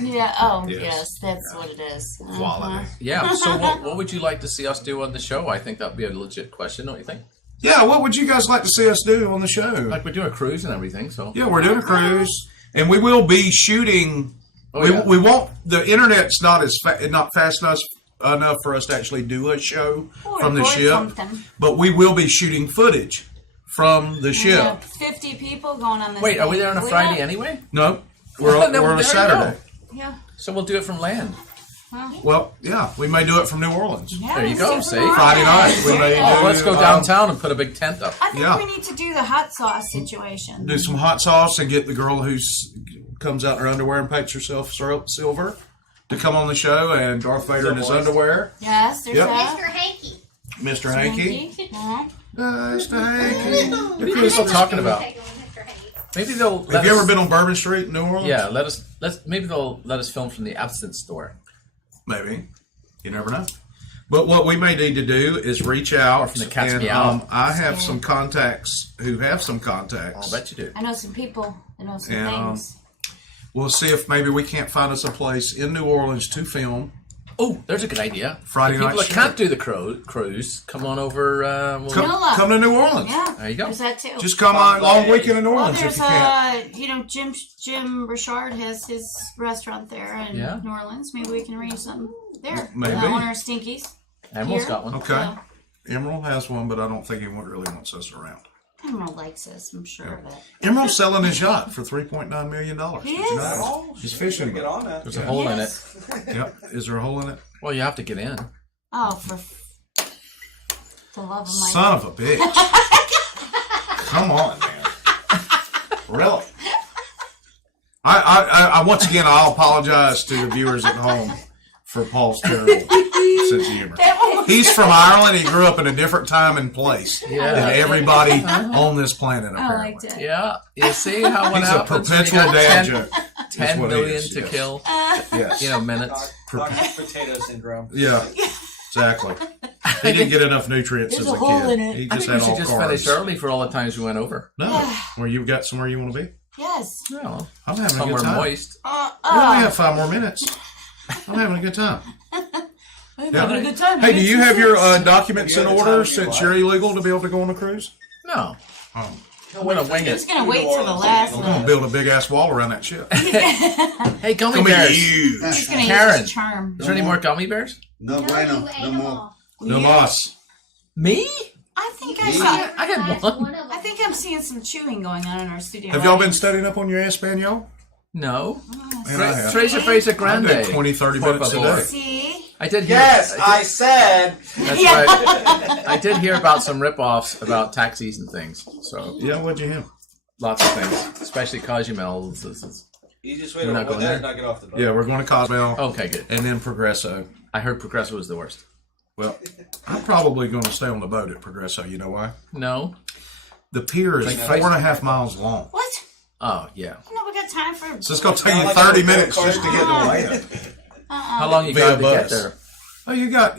Yeah. Oh, Yes. yes. That's what it is. Quality. Yeah. So what would you like to see us do on the show? I think that'd be a legit question, don't you think? Yeah, what would you guys like to see us do on the show? Like we do a cruise and everything. So Yeah, we're doing a cruise, and we will be shooting. We won't. The internet's not fast enough for us to actually do a show from the ship, but we will be shooting footage from the ship. Yeah, 50 people going on this. Wait, are we there on a thing. Friday anyway? No, we're on a There you Saturday. go. Yeah. So we'll do it from land. Well, yeah, we may do it from New Orleans. Yeah, There you go. See, Friday night. We may do, let's go downtown and put a big tent up. I think Yeah. we need to do the hot sauce situation. Do some hot sauce and get the girl who comes out in her underwear and paints herself silver to come on the show, and Darth Vader in his underwear. Yes, there's Yep. that. Mr. Hanky. Mr. Hanky. Uh-huh. Mr. Hanky. What are you still talking about? Maybe they'll. Have you ever been on Bourbon Street in New Orleans? Yeah, maybe they'll let us film from the absinthe store. Maybe. You never know. But what we may need to do is reach out. From the cat's and, meow. I have some contacts who have some contacts. I'll bet you do. I know some people that know some And, things. We'll see if maybe we can't find us a place in New Orleans to film. Oh, there's a good idea. Friday The night people that show. can't do the cruise, come on over. Come to New Orleans. Yeah, There you go. there's that too. Just come on long weekend in New Well, Orleans if there's you can. Jim Richard has his restaurant there in Yeah. New Orleans. Maybe we can arrange something there. Maybe. The owner of Stinkies. Emerald's Here. got one. Okay. Yeah. Emerald has one, but I don't think he really wants us around. Emerald likes us, I'm sure of it. Emerald's selling his yacht for $3.9 million. He Did you is? know that? He's fishing. Get on that. There's a hole in it. Yep. Is there a hole in it? Well, you have to get in. Oh, for the love of my Son of a bitch. Come on, man. Really? I once again, I'll apologize to the viewers at home for Paul's terrible sense of humor. He's from Ireland. He grew up in a different time and place than everybody on this planet, I apparently. liked it. Yeah, you see how what He's a happens when you perpetual got dad 10 joke. 10 what it million is, to yes. kill. Yes. Minutes. Potato syndrome. Yeah. Exactly. He didn't get enough nutrients There's as a a hole kid. in it. He I just think we had should all just carbs. finish early for all the times we went over. No. Where you got somewhere you want to be? Yes. No, I'm having a somewhere good time. moist. We only have 5 more minutes. I'm having a good time. I'm having a good time. Hey, do you have your documents in order since you're illegal to be able to go on a cruise? No. Oh. I'm going to wing He's it. going to wait till the last I'm going to minute. build a big ass wall around that ship. Hey, gummy It's gonna be bears. huge. He's going to use Karen, his charm. is there any more gummy bears? No, bueno, no more. No moss. Me? I think I had one. I think I'm seeing some chewing going on in our studio. Have y'all been studying up on your Espanol? No. Man, I have. Trace Fraser Grande. I do 20, 30 minutes a day. See? I did hear. Yes, I said. That's right. I did hear about some rip-offs about taxis and things. So Yeah, what'd you hear? lots of things, especially Cozumel. Easiest way to We're not avoid going that there? is not get off the boat. Yeah, we're going to Cozumel. Okay, good. And then Progresso. I heard Progresso was the worst. Well, I'm probably going to stay on the boat at Progresso. You know why? No. The pier is 4.5 miles long. What? Oh yeah. No, we got time for. So it's going to take you 30 minutes just to get to Atlanta. How long you Via got to get bus. there?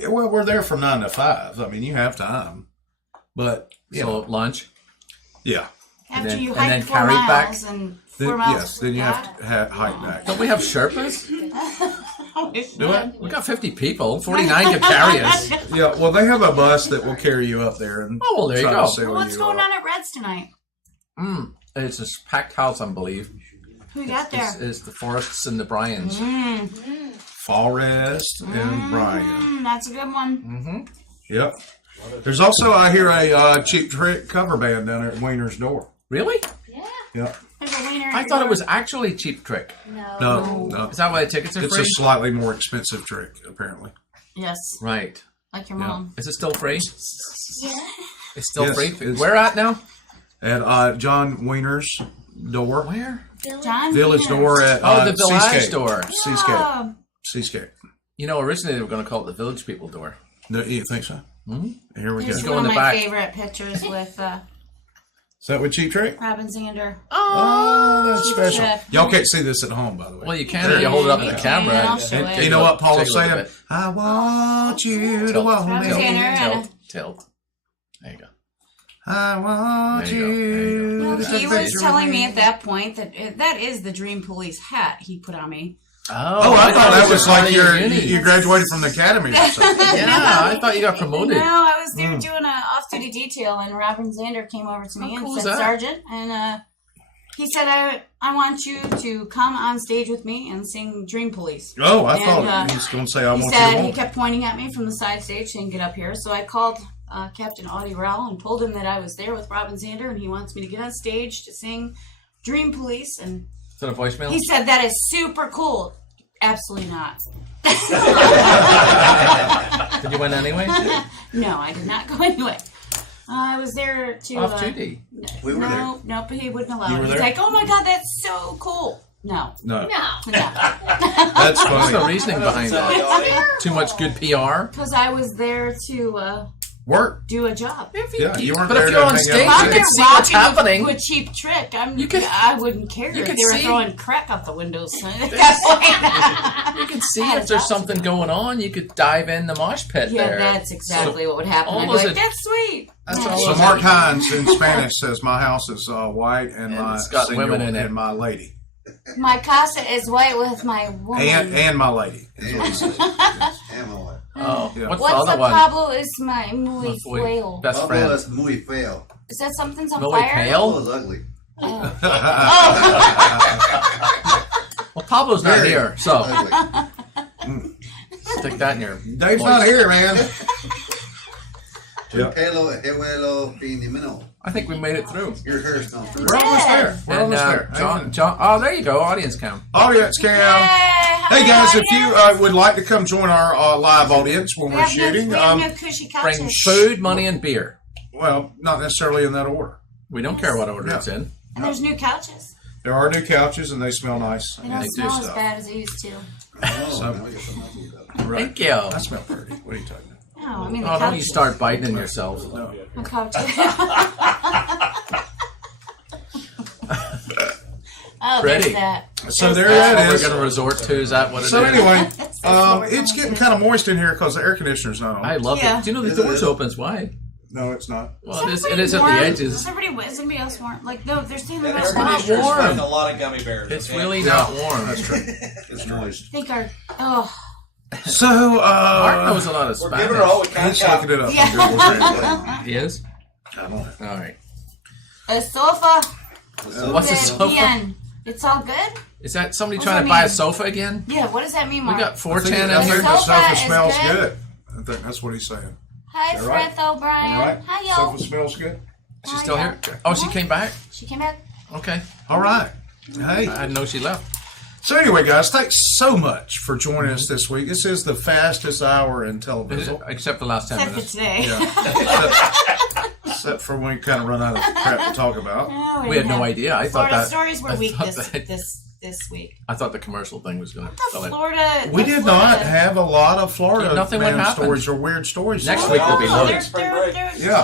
Oh, well, we're there from 9 to 5. I mean, you have time. But, So lunch. yeah. After then- you and hike then 4 carry miles back? and Then, 4 miles. yes, then you have to hike back. Don't we have Sherpas? Do it. We got 50 people. 49 could carry us. Yeah, well, they have a bus that will carry you up there. And Oh, well, there you try to go. sail What's you going up. on at Red's tonight? It's a packed house, I believe. Who you got there? It's the Forests and the Bryans. Forrest and Brian. That's a good one. Mm-hmm. Yep. There's also, I hear, a Cheap Trick cover band down there at Wiener's door. Really? Yeah. Yep. There's a wiener. I thought it was actually Cheap Trick. No. Is that why the tickets are It's free? a slightly more expensive trick, apparently. Yes. Right. Like your mom. Is it still free? Yeah. It's still Yes, free? it's- Where at now? At John Wiener's door. Where? John Village Wiener. door at the Village Seascape. door. Seascape. Seascape. You know, originally they were going to call it the Village People door. No, you think so? Mm-hmm. Here we Here's go. one in of the my back. favorite pictures with Is that with Cheap Trick? Robin Zander. Oh, that's Cheap special. Trick. Y'all can't see this at home, by the way. Well, you can if you hold it up to the Okay, camera. I'll show it. You know what Paula's Take a look saying? at it. I want you to Tilt, want Robin me. Zander. Tilt. There you go. I want There you go. There you Well, you to he take was picture telling with me at that point that that is the Dream Police hat he put on me. Oh, I thought that was like uni. you graduated from the academy or something. Yeah, I thought you got promoted. No, I was there doing an off-duty detail, and Robin Zander came over to me and cool said, is that? "Sergeant," and he said, "I want you to come on stage with me and sing Dream Police." Oh, I And, thought he was going to say, I he want said you to he want me. kept pointing at me from the side stage saying, "Get up here." So I called Captain Audie Rowell and told him that I was there with Robin Zander, and he wants me to get on stage to sing Dream Police. And Is that a voicemail? he said that is super cool. Absolutely not. Did you win anyway? No, I did not go anyway. I was there to Off duty. We were no, but he wouldn't allow You it. were He's there? like, "Oh my god, that's so cool." No, No. no, That's What's funny. the reasoning behind that? Too much good PR? because I was there to Work. do a job. Yeah, you weren't But there if to you're on hang out stage, with If I'm you there can see what's rocking happening. with Cheap Trick, You could- I wouldn't care you if could they were see- throwing crack out the windows. At that point. You can see if there's something going on. You could dive in the mosh pit Yeah, there. that's exactly what would happen. I'd be almost like, a- "That's sweet." That's Yeah. all So it Mark Kahns in Spanish says, my house is white and my it's got senor women in it. and my lady. My casa is white with my woman. And my lady is what he says. Oh, Yeah. what's the What's other the one? Pablo is my muy Muy- feo. Best Pablo friend. es muy feo. Is that something's on Muy fire? pale? Pablo's ugly. Oh. Well, Pablo's not Very here, so ugly. stick that in your. Dave's voice. not here, man. Yep. Pelo, ejuelo, pinimino. I think we made it through. Your hair smells good. We're almost there. We're And almost there. John. Oh, there you go. Audience count. Audience cam. Hey guys, if you would like to come join our live audience when we're shooting, we have no cushy couches. Bring food, money, and beer. well, not necessarily in that order. We don't care what order it's in. And there's new couches. There are new couches and they smell nice. They don't and smell as stuff. bad as they used to. So, Now we got something else to look at. right. Thank you. I smell pretty. What are you talking about? No, I mean the Oh, don't couches. you start biting in yourself. No. The couches. Oh, Pretty. there's that. So there That's that what is. we're going to resort to. Is that what it is? So anyway, what we're it's going getting to. kind of moist in here because the air conditioner's not on. I love Yeah. it. Do you know the Yes, it door's is. open? It's wide. No, it's not. Well, it is everybody at the warm? edges. Is anybody else warm? Like, no, they're saying the That most air warm. conditioner's warm. running a lot of gummy bears. It's okay? really not warm. That's true. It's moist. I think our, oh. So, Mark knows a lot of We're Spanish. giving her all we can. he's looking it up. Yeah. on Google Translate. He is? I don't know. All right. A sofa. What's a de sofa? bien. It's all good? Is that somebody What's trying that to buy a mean? sofa again? Yeah, what does that mean, We Mark? got I 410 think, in I think here. the Sofa sofa is smells good. good. I think that's what he's saying. Hi, Is that right? Frith O'Brien. All right. Hi, y'all. Sofa smells good. Is she still here? Oh, she came back? She came back. Okay. All right. Hey. I didn't know she left. So anyway, guys, thanks so much for joining us this week. This is the fastest hour in television. Except the last 10 Except for minutes. today. Yeah. Except for when we kind of run out of crap to talk about. Oh, We had didn't no have- idea. I thought Florida that. stories were I weak thought this week. I thought the commercial thing was going to fill it. Florida. We the did Florida- not have a lot of Florida Nothing would man happen. stories or weird stories. Next this week will be Oh, loaded. they're- Spring break. Yeah.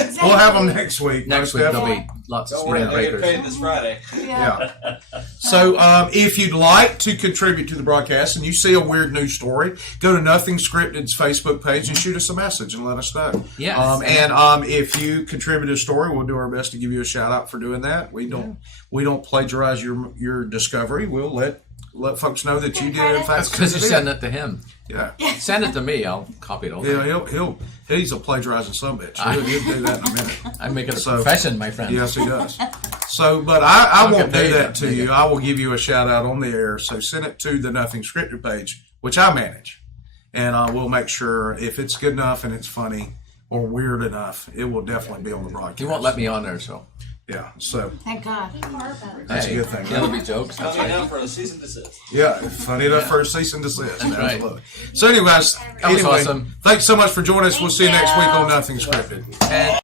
exactly. We'll have them next week. Next most week there'll definitely. be lots of Don't worry, spring they get breakers. paid this Friday. Yeah. Yeah. So if you'd like to contribute to the broadcast and you see a weird news story, go to Nothing Scripted's Facebook page and shoot us a message and let us know. Yes. And if you contribute a story, we'll do our best to give you a shout out for doing that. We don't plagiarize your discovery. We'll let let folks know that you did in fact. Because you send it to him. Yeah. Send it to me. I'll copy it over. Yeah, he's a plagiarizing sumbitch. He'll do that in a minute. I make it a profession, my friend. Yes, he does. So, but I Okay, won't there do you that go. to you. I will give you a shout out on the air. So send it to the Nothing Scripted page, which I manage. And we'll make sure if it's good enough and it's funny or weird enough, it will definitely be on the broadcast. He won't let me on there, so. Yeah, so. Thank God. That's a good thing. That'll be jokes. That's Coming right. down for a cease and desist. Yeah, funny enough for a cease and desist. That's right. Absolutely. So anyways, That was awesome. Thanks so much for joining us. We'll see you next week on Nothing Scripted. And